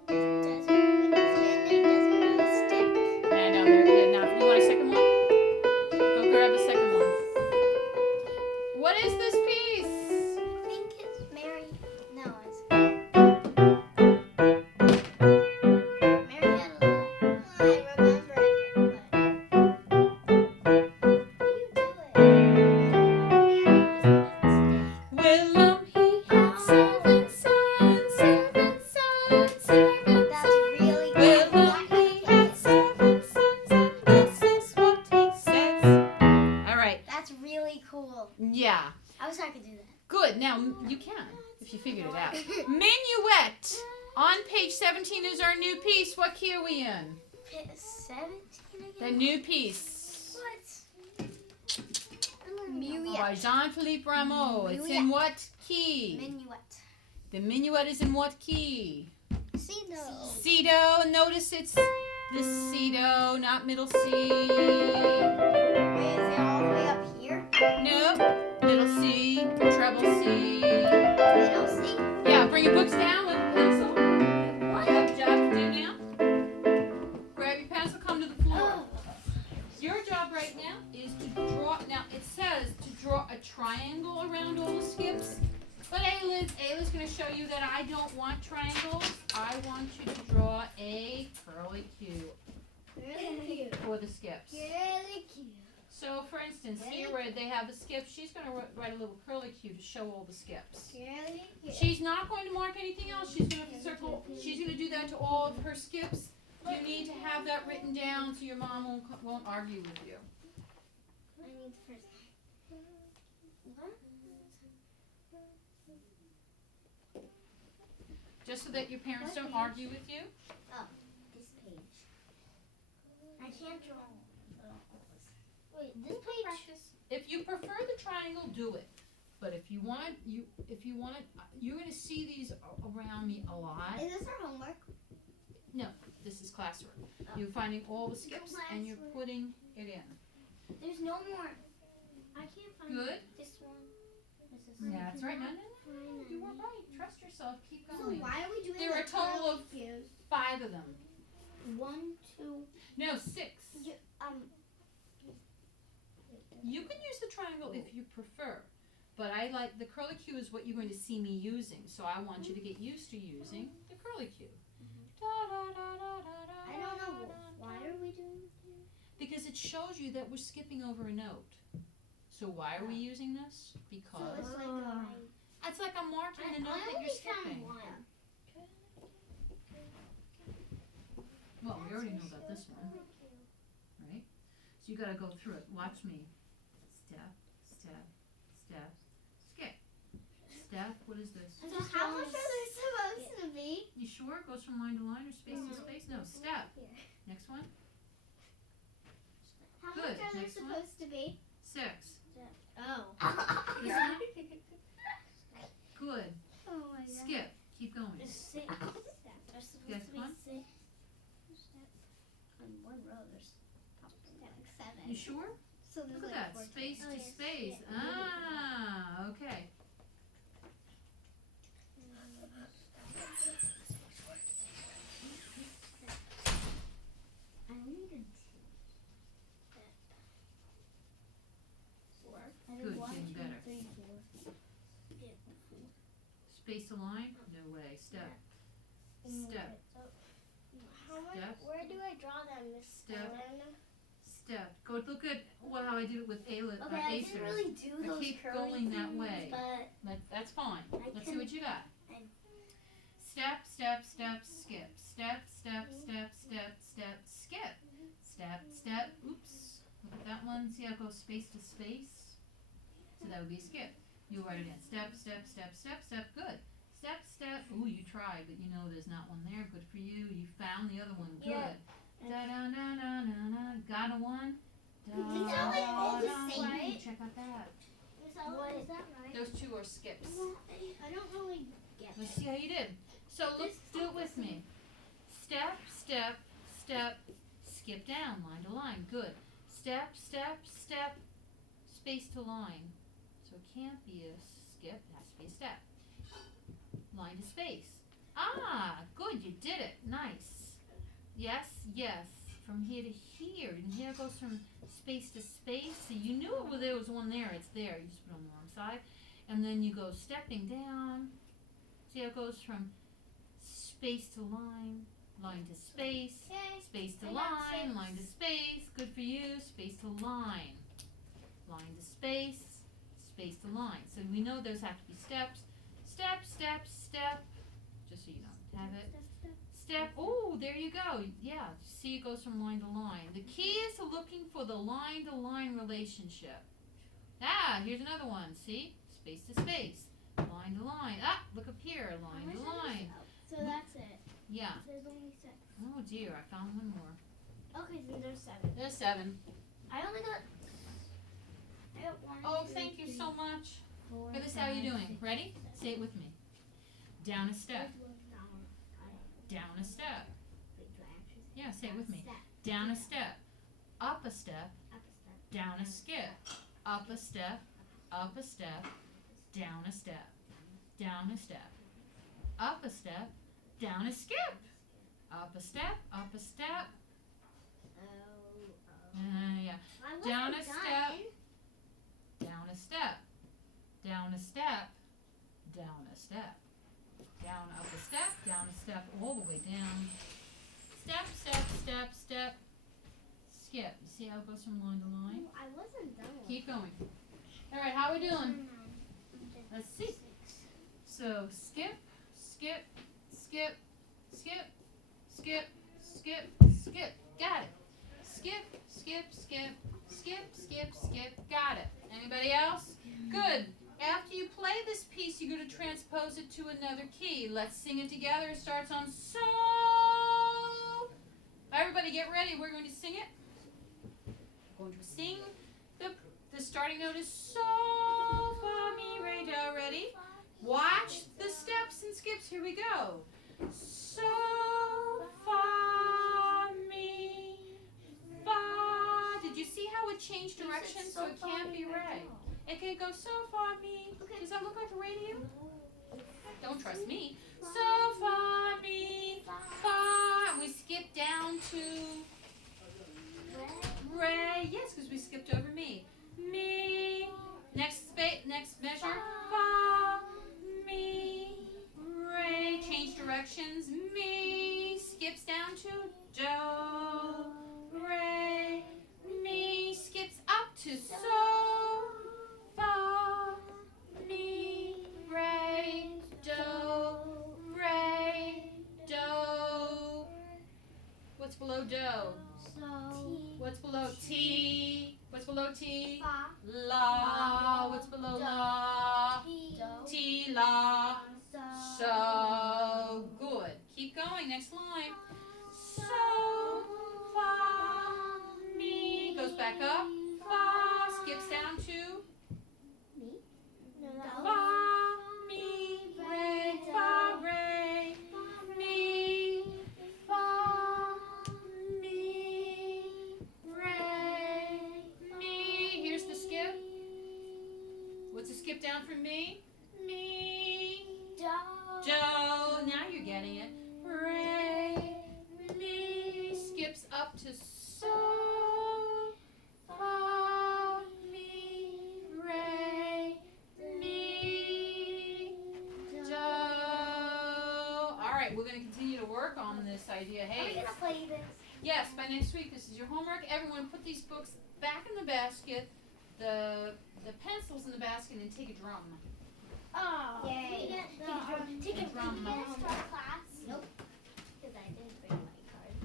His name doesn't really stick. I know, they're good enough. You want a second one? Go grab a second one. What is this piece? I think it's Mary. No, it's Mary Had a Little. I remember it, but you do it. Willem, he had 7 sons, 7 sons, 7 That's sons. really good. Willem, he had 7 sons, and this is what he says. All right. That's really cool. Yeah. I wish I could do that. Good. Now, you can, if you figured it out. Minuet. On page 17 is our new piece. What key are we in? 17 The again? new piece. What? By Minuet. Jean-Philippe Rameau. It's in what key? Minuet. The minuet is in what key? C no. C do. Notice it's the C do, not middle C. Wait, is it all the way up here? Nope. Middle C, treble C. Middle C? Yeah, bring your books down with a pencil. What? You have a job to do now. Grab your pencil, come to the floor. Oh. Your job right now is to draw. Now it says to draw a triangle around all the skips. But Ayla's going to show you that I don't want triangles. I want you to draw a curly Q Really cute. for the skips. Really cute. So, for instance, here where they have the skips, she's going to write a little curly Q to show all the skips. Really cute. She's not going to mark anything else. She's going to circle. She's going to do that to all of her skips. You need to have that written down so your mom won't argue with you. I need the first. What? Just so that your parents don't argue with you. Oh, this page. I can't draw. Wait, this page. Practice. If you prefer the triangle, do it. But if you want, you're going to see these around me a lot. Is this our homework? No, this is classwork. You're finding all the skips and you're putting it in. There's no more. I can't find Good. This one. That's right. No. You were right. Trust yourself. Keep So going. why are we doing There are a total of cues? 5 of them. 1, 2. No, 6. You can use the triangle if you prefer, but I like the curly cue is what you're going to see me using. So I want you to get used to using the curly cue. I don't know. Why are we doing this? Because it shows you that we're skipping over a note. So why are we using this? Because So it's like I'm marking the note that you're skipping. Well, we already know about this one, right? So you got to go through it. Watch me. Step, step, step, skip. Step. What is this? So how much are they supposed to be? You sure? It goes from line to line or space to space? No. Step. Next one. How Good. much are they Next one. supposed to be? 6. Oh. This one. Good. Oh my god. Skip. Keep going. There's 6 steps. There's supposed Next to be one. 6 steps. On one row, there's probably like 7. You sure? So there's Look like at that. 14. Space Oh, to yes. space. Yeah. Ah, okay. I needed 4. I Good, did 1, getting 2, better. 3, 4. Space to line? No way. Step. Step. How much? Step. Where do I draw them, Miss Step. Ellen? Step. Go look at how I did it with Okay, I didn't really do I those keep curly going that things, way. but That's fine. Let's see what you got. I- Step, step, step, skip. Step, step, step, step, step, skip. Step, step. Oops. Look at that one. See how it goes space to space? So that would be a skip. You'll write it in. Step, step, step, step, step. Good. Step, step. Ooh, you tried, but you know there's not one there. Good for you. You found the other one. Good. Yeah. Da da da da da da. Got a one. Da, These are like all the da, same, da. right? Check out that. Is that right? Those 2 are skips. I don't really get Let's see how you did. So let's do it with me. Step, step, step, skip down, line to line. Good. Step, step, step, space to line. So it can't be a skip, it has to be a step. Line to space. Ah, good, you did it. Nice. Yes, yes. From here to here. And here it goes from space to space. So you knew there was one there. It's there. You just put it on the wrong side. And then you go stepping down. See how it goes from space to line, line to space, Okay. space to I got line, 6. line to space. Good for you. Space to line, line to space, space to line. So we know those have to be steps. Step, step, step. Just so you don't have it. Step. Oh, there you go. Yeah. See, it goes from line to line. The key is looking for the line to line relationship. Ah, here's another one. See? Space to space. Line to line. Ah, look up here. Line to line. So that's it. Yeah. There's only 6. Oh dear, I found one more. Okay, then there's 7. There's 7. I only got. I got 1. Oh, 2, thank you 3, so much. 4, For this, how you 5, doing? 6, Ready? 7. Say it with me. Down a step. Down. Down a step. Wait, do I actually say Yeah, say it with me. Step. Down a step. Up a step. Up a step. Down a skip. Up a step. Up a step. Down a step. Down a step. Up a step. Down a skip. Up a step. Up a step. Yeah. I wasn't Down a done. step. Down a step. Down a step. Down a step. Down, up a step, down a step, all the way down. Step, step, step, step. Skip. You see how it goes from line to line? No, I wasn't done. Keep going. All right, how are we doing? Let's see. So skip, skip, skip, skip, skip, skip, skip. Got it. Skip, skip, skip, skip, skip, skip. Got it. Anybody else? Good. After you play this piece, you're going to transpose it to another key. Let's sing it together. It starts on so. Everybody get ready. We're going to sing it. We're going to sing. The starting note is so, fa, mi, re, do. Ready? Watch the steps and skips. Here we go. So, fa, mi, fa. Did you see how it changed direction so it can't be re? It can go so, fa, mi. Does that look like a radio? Don't trust me. So, fa, mi, fa. And we skip down to re. Yes, because we skipped over me. Mi. Next measure. Fa, mi, re. Change directions. Mi. Skips down to do, re. Mi. Skips up to so. Fa, mi, re, do, re, do. What's below do? What's below T? What's below T? Fa. La. What's below la? T, la. So. Good. Keep going. Next line. So, fa, mi. Goes back up. Fa. Skips down to fa, mi, re, fa, re, mi, fa, mi, re, mi. Here's the skip. What's the skip down from me? Mi, do. Now you're getting it. Re, mi. Skips up to so. Fa, mi, re, mi, do. All right, we're going to continue to work on this idea. Are we Hey, gonna play this? yes, by next week, this is your homework. Everyone put these books back in the basket, the pencils in the basket, and take a drum. Oh, yay! Take a drum. class. Nope, because I didn't bring my cards.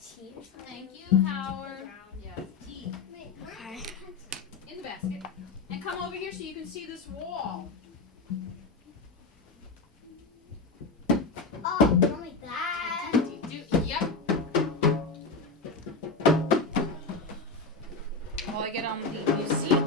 Cheers. Thank you, Howard. Yes, tea. Okay. In the basket. And come over here so you can see this wall. Oh, not like that. Yep. While I get on the new seat.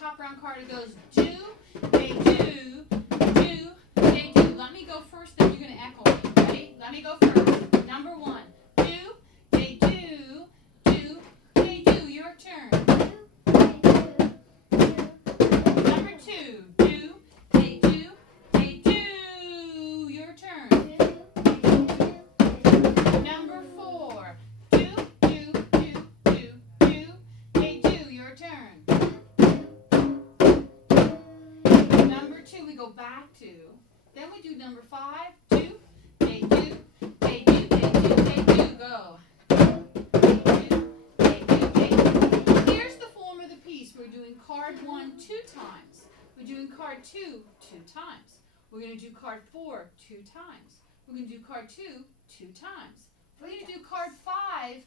Top brown card, it goes do, they do, do, they do. Let me go first, then you're going to echo me. Ready? Let me go first. Number one. Do, they do, do, they do. Your turn. Number two. Do, they do, they do. Your turn. Number four. Do, do, do, do, do, they do. Your turn. Number two, we go back to. Then we do number five. Do, they do, they do, they do, they do. Go. They do, they do, they do. Here's the form of the piece. We're doing card 1 2 times. We're doing card 2 2 times. We're going to do card 4 2 times. We're going to do card 2 2 times. We're going to do card 5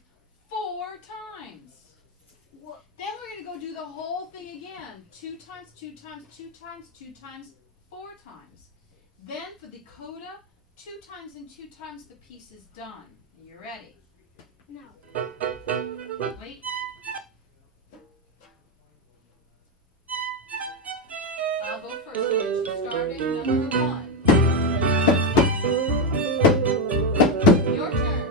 4 times. Then we're going to go do the whole thing again. 2 times, 2 times, 2 times, 2 times, 4 times. Then for the coda, 2 times and 2 times the piece is done. Are you ready? No. Wait. I'll go first. Starting number 1. Your turn.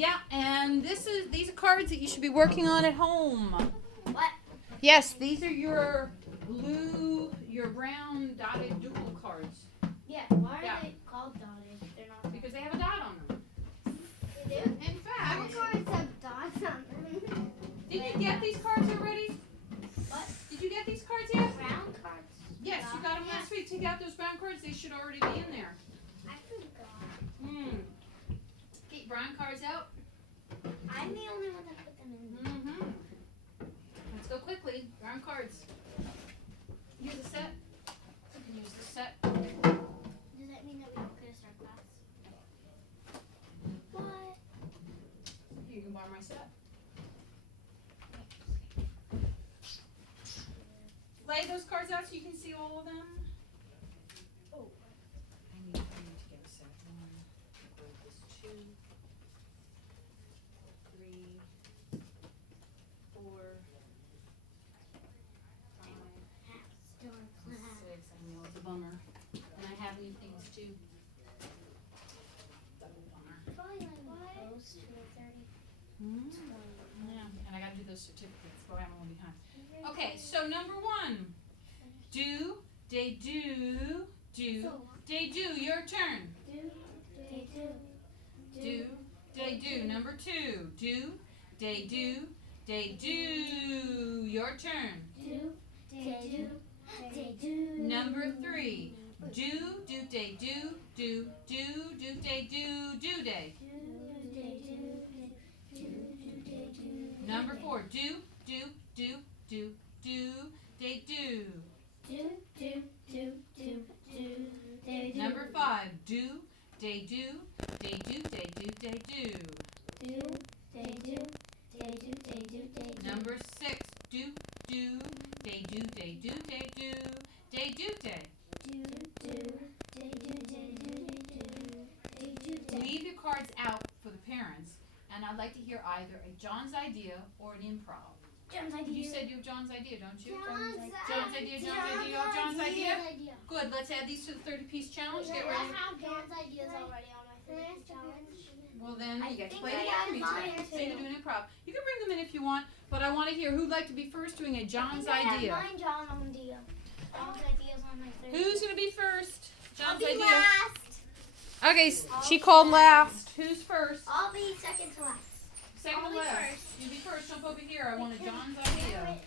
Yeah, and these are cards that you should be working on at home. What? Yes, these are your brown dotted dual cards. Yeah. Why are they called dotted? They're not. Because they have a dot on them. They do? In fact, cards have dots on them. did you get these cards already? What? Did you get these cards yet? Brown cards? Yes, you got them last week. Take out those brown cards. They should already be in there. I forgot. Get brown cards out. I'm the only one that put them in. Let's go quickly. Brown cards. Use a set. You can use the set. Does that mean that we don't get to start class? What? You can borrow my set. Lay those cards out so you can see all of them. Oh. I need to get a set. 1, this 2, 3, 4, 5, Start 6. I know it's a bummer. And I have new things too. Double bummer. Close to the 30. Yeah, and I gotta do those certificates. Boy, I'm a little behind. Okay, so number 1. Do, they do, your turn. Do, they do. Number 2. Do, they do, your turn. Number 3. Do, they do, they do, they. Number 4. Do, they do. Number 5. Do, they do, they do. Number 6. Do, they do, they do, they. Leave your cards out for the parents, and I'd like to hear either a John's idea or an improv. John's idea. You said you're John's idea, don't you? John's idea. John's idea. Good. Let's add these to the 30-piece challenge. Get ready. I have John's ideas already on my 30-piece challenge. Well, then you get to play I it with me have today. mine, So you too. do an improv. You can bring them in if you want, but I want to hear who'd like to be first doing a John's idea. Mine, John's idea. John's ideas on my 30. Who's gonna be first? John's I'll be idea. last. Okay, she called last. Who's first? I'll be second to last. Second I'll to be last. first. You be first. Jump over here. I want a John's idea.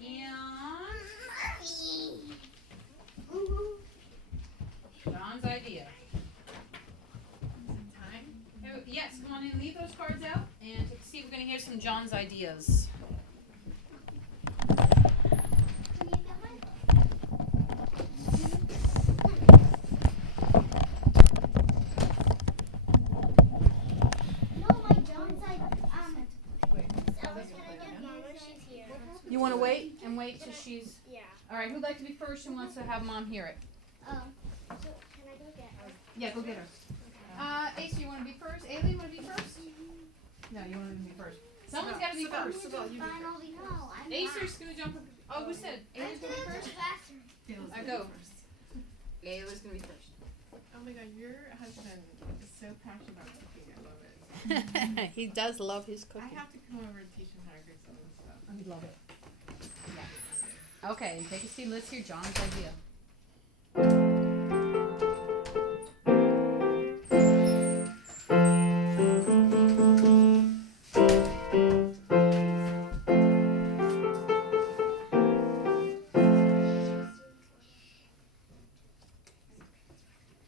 And John's idea. Yes, come on in. Leave those cards out, and see if we're gonna hear some John's ideas. You want to wait and wait till she's. Yeah. All right. Who'd like to be first and wants to have Mom hear it? So can I go get her? Yeah, go get her. Ace, you want to be first? Ailey, you want to be first? No, you want to be first. Someone's got to be first. Acer's gonna jump. Oh, who said? Ailey's gonna be first. I go. Ailey's gonna be first. Oh my God, your husband is so passionate about cooking. I love it. He does love his cooking. I have to come over and teach him how to cook some of this stuff. I love it. Yeah. Okay, take a seat. Let's hear John's idea.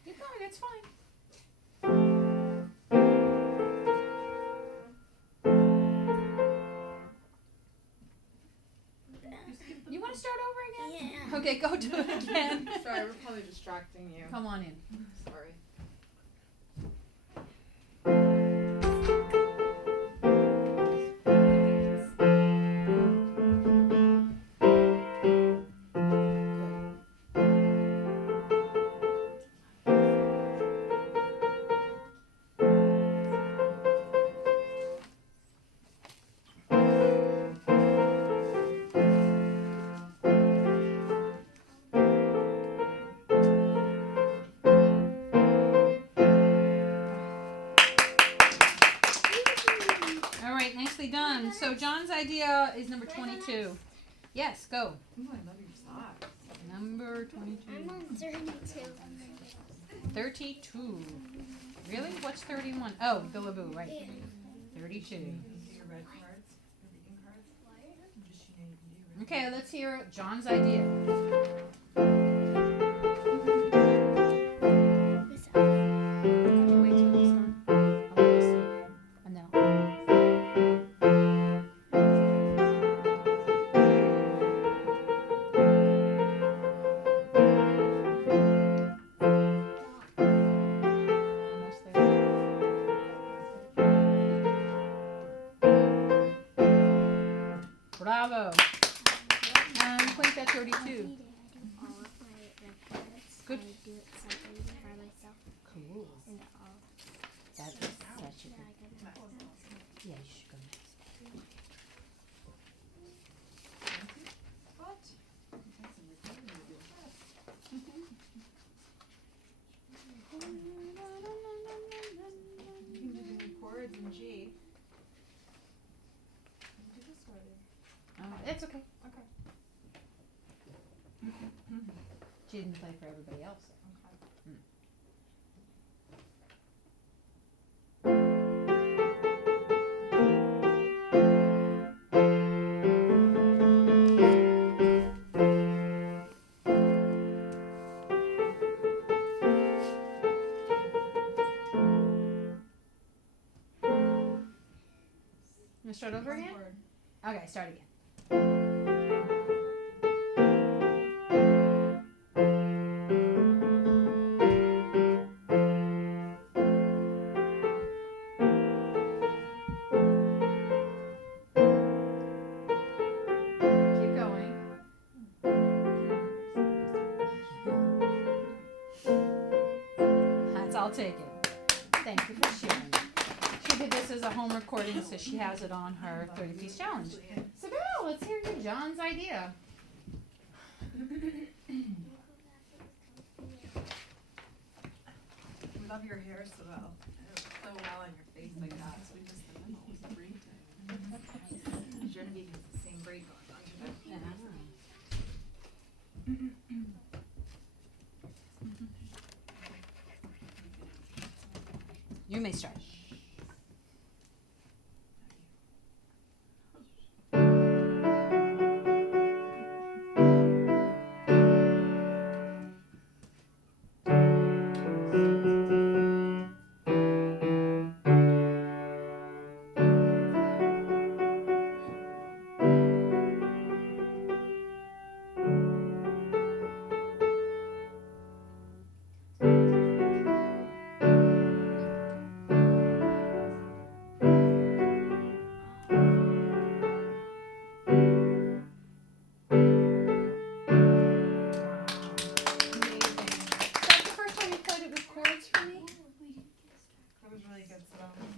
Keep going. It's fine. You want to start over again? Yeah. Okay, go do it again. Sorry, we're probably distracting you. Come on in. Sorry. right, nicely done. So John's idea is number 22. Yes, go. Oh, I love your socks. Number 22. I'm on 32. 32. Really? What's 31? Oh, Billaboo, right. 32. Your red cards, your reading cards. Just you know you can do. Okay, let's hear John's idea. Wait till you start. I want to see. A no. Almost there. Bravo. Complete that 32. All of my records. Good. I do something for myself. Cool. And all. That is such a good. Yeah, you should go next. What? That's a recording of your You can do the chords in G. You can do this already. It's okay. Okay. She didn't play for everybody else. Okay. You want to start over again? Chord. Okay, start again. Keep going. That's I'll take it. Thank you for sharing. She did this as a home recording, so she has it on her 30-piece challenge. So, Bill, let's hear your John's idea. We love your hair so well. So well on your face like that. We just the middle was the braid thing. Genevieve has the same braid going on today. You may start.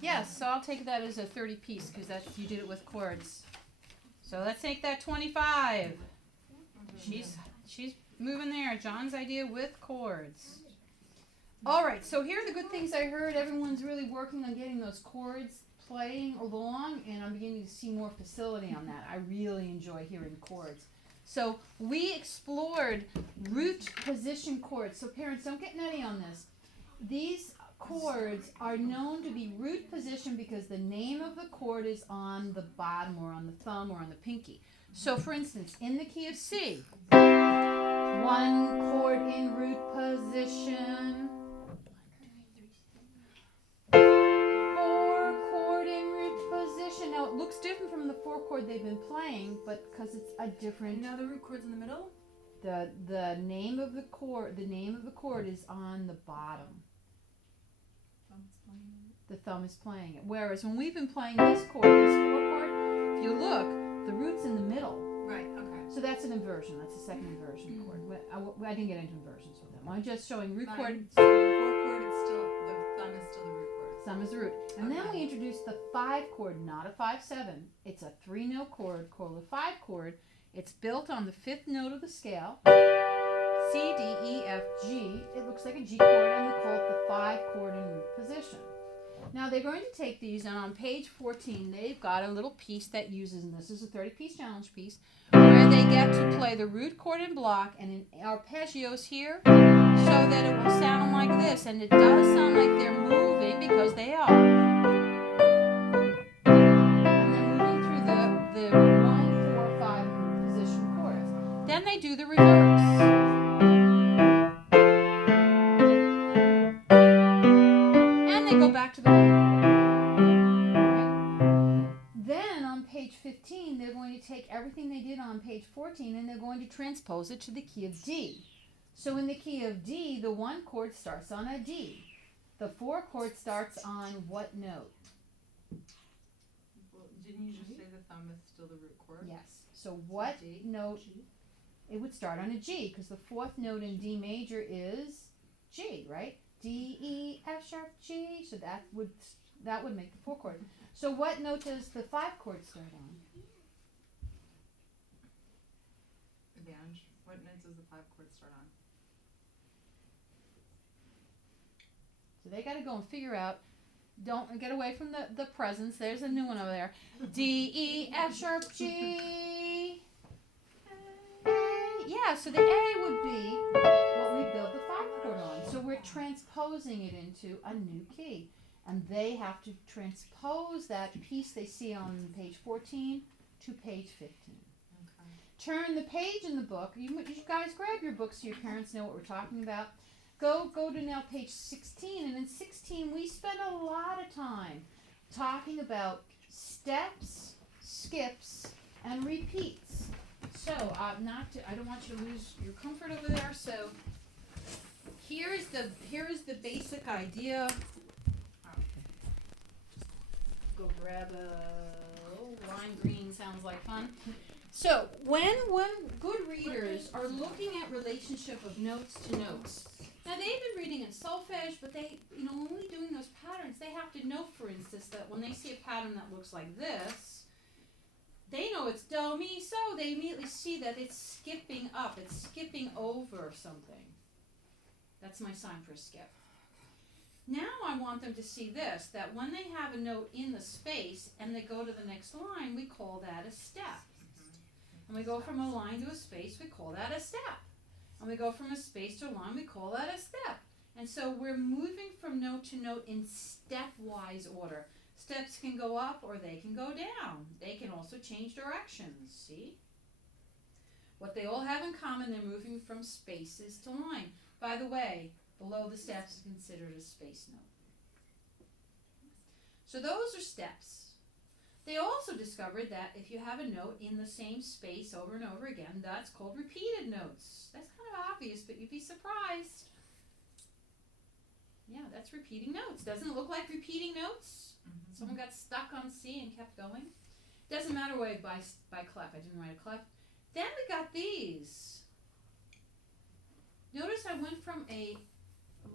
Yes, so I'll take that as a 30 piece because that's you did it with chords. So let's take that 25. She's moving there. John's idea with chords. All right, so here are the good things I heard. Everyone's really working on getting those chords playing along, and I'm beginning to see more facility on that. I really enjoy hearing chords. So we explored root position chords. So parents, don't get nutty on this. These chords are known to be root position because the name of the chord is on the bottom or on the thumb or on the pinky. So for instance, in the key of C, one chord in root position, 4 chord in root position. Now it looks different from the 4 chord they've been playing, but because it's a different. Now the root chord's in the middle? The name of the chord is on the bottom. The thumb is playing it. Whereas when we've been playing this chord, this 4 chord, if you look, the root's in the middle. Right, okay. So that's an inversion. That's a second inversion chord. I didn't get into inversions with them. I'm just showing root chord. So the 4 chord is still, the thumb is still the root chord. Thumb is the root. And then we introduced the 5 chord, not a 5/7. It's a 3-note chord called a 5 chord. It's built on the 5th note of the scale. C, D, E, F, G. It looks like a G chord, and we call it the 5 chord in root position. Now they're going to take these, and on page 14, they've got a little piece that uses, and this is a 30-piece challenge piece, where they get to play the root chord in block and in arpeggios here, so that it will sound like this, and it does sound like they're moving because they are. And they're moving through the 1, 4, 5 position chords. Then they do the reverse. Go back to the right. Then on page 15, they're going to take everything they did on page 14 and they're going to transpose it to the key of D. So in the key of D, the 1 chord starts on a D. The 4 chord starts on what note? Well, didn't you just say the thumb is still the root chord? Yes. So what note? G? It would start on a G because the 4th note in D major is G, right? D, E, F sharp, G. So that would make the 4 chord. So what note does the 5 chord start on? Advantage. What note does the 5 chord start on? So they got to go and figure out. Don't get away from the presents. There's a new one over there. D, E, F sharp, G. A. Yeah, so the A would be what we build the 5 chord on. So we're transposing it into a new key. And they have to transpose that piece they see on page 14 to page 15. Okay. Turn the page in the book. You guys grab your books so your parents know what we're talking about. Go to now page 16. And in 16, we spend a lot of time talking about steps, skips, and repeats. So, I don't want you to lose your comfort over there. So, here is the basic idea. Go grab a lime green. Sounds like fun. So, when good readers are looking at relationship of notes to notes, now they've been reading in solfege, but they, when we're doing those patterns, they have to know, for instance, that when they see a pattern that looks like this, they know it's do, mi, so. They immediately see that it's skipping up. It's skipping over something. That's my sign for a skip. Now I want them to see this, that when they have a note in the space and they go to the next line, we call that a step. And we go from a line to a space, we call that a step. And we go from a space to a line, we call that a step. And so we're moving from note to note in stepwise order. Steps can go up or they can go down. They can also change directions, see? What they all have in common, they're moving from spaces to line. By the way, below the steps is considered a space note. So those are steps. They also discovered that if you have a note in the same space over and over again, that's called repeated notes. That's kind of obvious, but you'd be surprised. Yeah, that's repeating notes. Doesn't it look like repeating notes? Mm-hmm. Someone got stuck on C and kept going. Doesn't matter why by clef. I didn't write a clef. Then we got these. Notice I went from a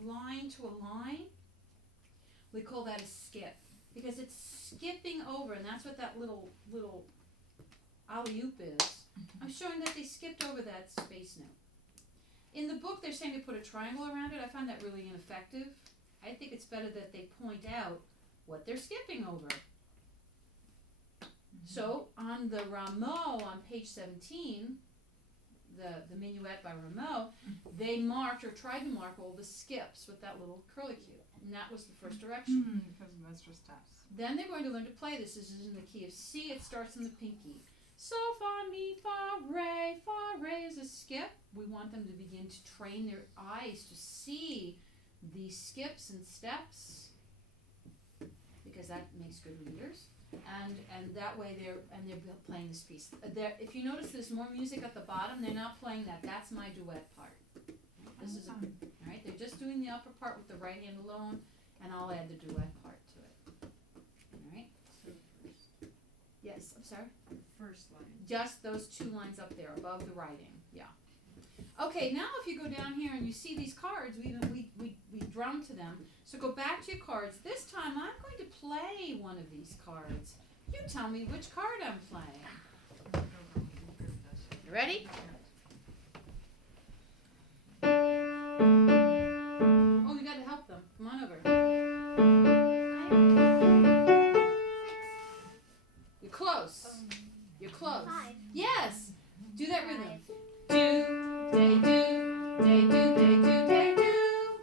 line to a line. We call that a skip because it's skipping over, and that's what that little alley-oop is. Mm-hmm. I'm showing that they skipped over that space note. In the book, they're saying to put a triangle around it. I find that really ineffective. I think it's better that they point out what they're skipping over. Mm-hmm. So on the Rameau on page 17, the minuet by Rameau, they marked or tried to mark all the skips with that little curlicue. And that was the first direction. Because those are steps. Then they're going to learn to play this. This is in the key of C. It starts in the pinky. So, fa, mi, fa, re. Fa, re is a skip. We want them to begin to train their eyes to see these skips and steps because that makes good readers. And that way they're playing this piece. If you notice, there's more music at the bottom. They're not playing that. That's my duet part. This is all right. They're just doing the upper part with the right hand alone, and I'll add the duet part to it. All right. So first. Yes, I'm sorry. First line. Just those 2 lines up there above the writing. Yeah. Okay. Now, if you go down here and you see these cards, we drum to them. So go back to your cards. This time, I'm going to play one of these cards. You tell me which card I'm playing. You ready? Oh, you got to help them. Come on over. Yes. Do that rhythm. Do, day, do, day, do, day, do, day, do.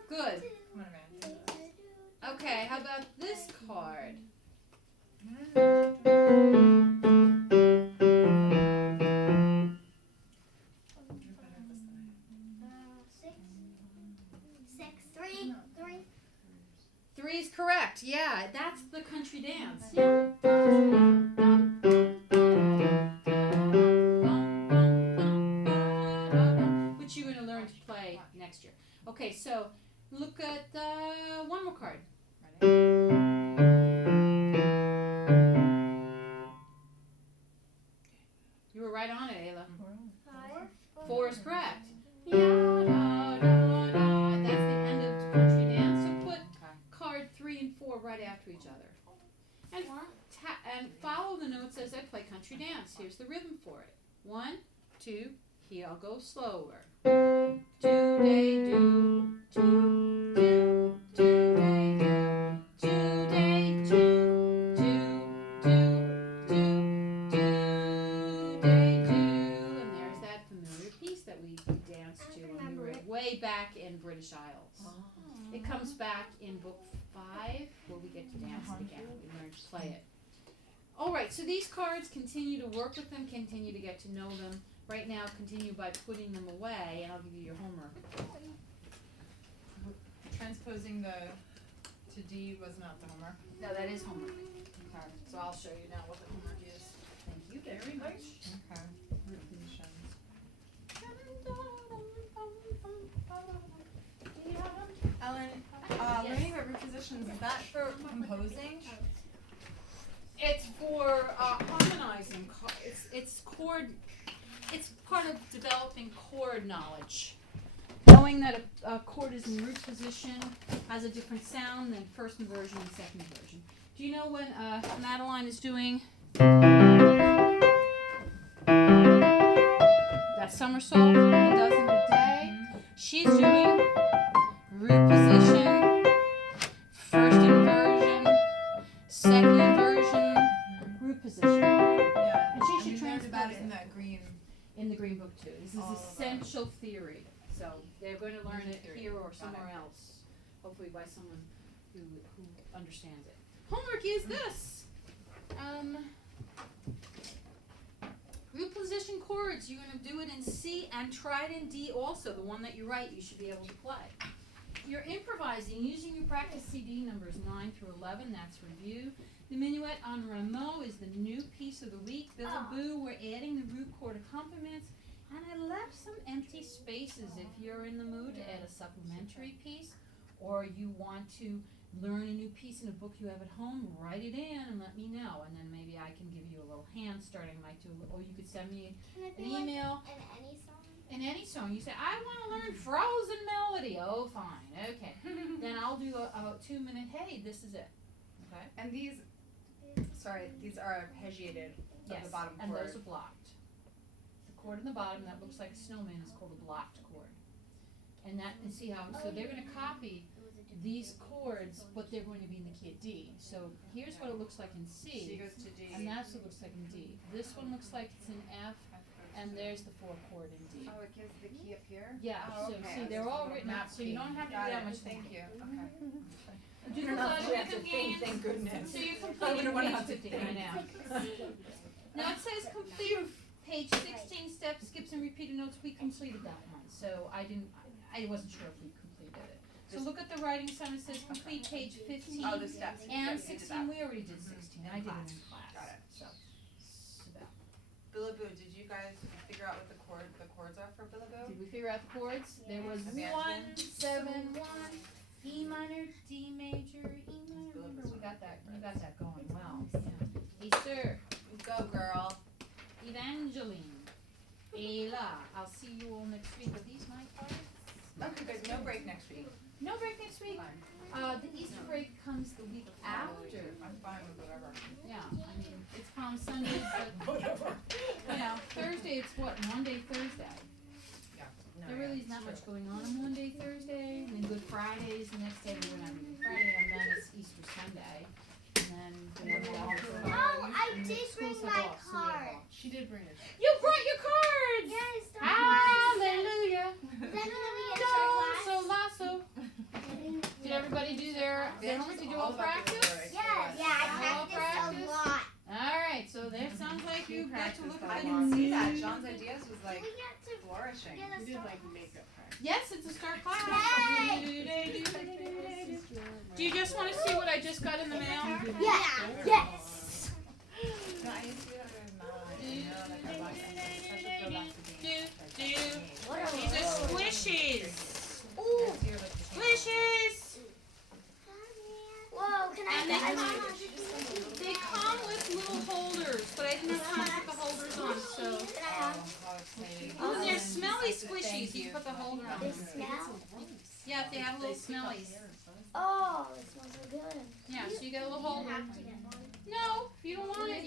Good. Come on, Amanda. Okay, how about this card? Three is correct. Yeah, that's the country dance. Yeah. Which you're going to learn to play next year. Okay, so look at one more card. You were right on it, Ayla. 4 is correct. That's the end of country dance. So put card 3 and 4 right after each other. And follow the notes as I play country dance. Here's the rhythm for it. 1, 2, here I'll go slower. Do, day, do, do, do, do, day, do, day, do, do, do, do, day, do. And there's that familiar piece that we danced to when we were way back in British Isles. It comes back in book 5 where we get to dance it again. We learn to play it. All right, so these cards, continue to work with them, continue to get to know them. Right now, continue by putting them away, and I'll give you your homework. Transposing the to D was not the homework. No, that is homework. Okay. So I'll show you now what the homework is. Thank you very much. Okay. Root positions. Ellen, learning about root positions, is that for composing? It's for harmonizing. It's chord. It's part of developing chord knowledge. Knowing that a chord is in root position has a different sound than first inversion and second inversion. Do you know when Madeline is doing that somersault and does in the day? She's doing root position, first inversion, second inversion, root position. Yeah. And she should learned transpose about it it in that green. in the green book too. This is All of essential theory. So they're going to learn it Theory. here or somewhere else, hopefully by someone who understands it. Homework is this. Root position chords, you're going to do it in C and try it in D also. The one that you write, you should be able to play. You're improvising using your practice CD numbers 9 through 11. That's review. The minuet en Rameau is the new piece of the week. Billaboo, we're adding the root chord accompaniments. And I left some empty spaces if you're in the mood to add a supplementary piece, or you want to learn a new piece in a book you have at home, write it in and let me know. And then maybe I can give you a little hand starting like to, or you could send me an email. In any song? In any song. You say, I want to learn Frozen Melody. Oh, fine. Okay. Then I'll do a 2-minute, hey, this is it. Okay? And these are arpeggiated of Yes, the bottom and chord. those are blocked. The chord in the bottom that looks like a snowman is called a blocked chord. And see how, so they're going to copy these chords, but they're going to be in the key of D. So here's what it looks like in C C, goes to D. and that's what it looks like in D. This one looks like it's in F, and there's the 4th chord in D. Oh, it gives the key up here? Yeah, Oh, so okay. see, they're all written out, so you don't have to do Got that it. much Thank thinking. you. Okay. Do the rhythm games. Thank goodness. So you I completed wouldn't want to page have to 15 think. right now. Now it says complete page 16 steps, skips and repeated notes. We completed that one, so I wasn't sure if we completed it. So look at the writing sign. It says complete page 15 Oh, the steps. and Yep, we did 16. that. We already did 16. I did it in class. Got it. So. Billaboo, did you guys figure out what the chords are for Billaboo? Did we figure out the chords? There was Abandoned. 1, 7, 1, E minor, D major, E minor. Remember, we got that. You got that going well. Yeah. Easter. Go, girl. Evangeline. Ayla. I'll see you all next week. Are these my cards? Okay, good. No break next week. No break next week. The Easter break comes the week after. I'm fine with whatever. Yeah, I mean, it's Palm Sunday, but, Whatever. Thursday, it's what, Monday, Thursday? Yeah. There really is not much going on Monday, Thursday, and then Good Friday is the next day, but we're not Good Friday, and then it's Easter Sunday. And then we have Oh, I did bring my card. She did bring it. You brought all practice? Yes. Yeah, I practiced a lot. Alright, so there sounds like you got to look I like can see that. John's ideas was like We got to flourishing. get a We did start. like makeup practice. Yes, it's a start class. Yay! Do you just want to see what I just got in the mail? Yeah. Yes. No, I used to do that with Mom. You know, like I watched them. Such a throwback to being What are These are squishies. Ooh. Squishies. Whoa, can I And they come with little holders, but I didn't have time to put the holders on, so. Can I have Oh, and they're smelly squishies. You put the holder on they them. smell? Yeah, they have little smellies. Oh, it smells so good. Yeah, so you get a little You holder. have to get one. No, if you don't want it.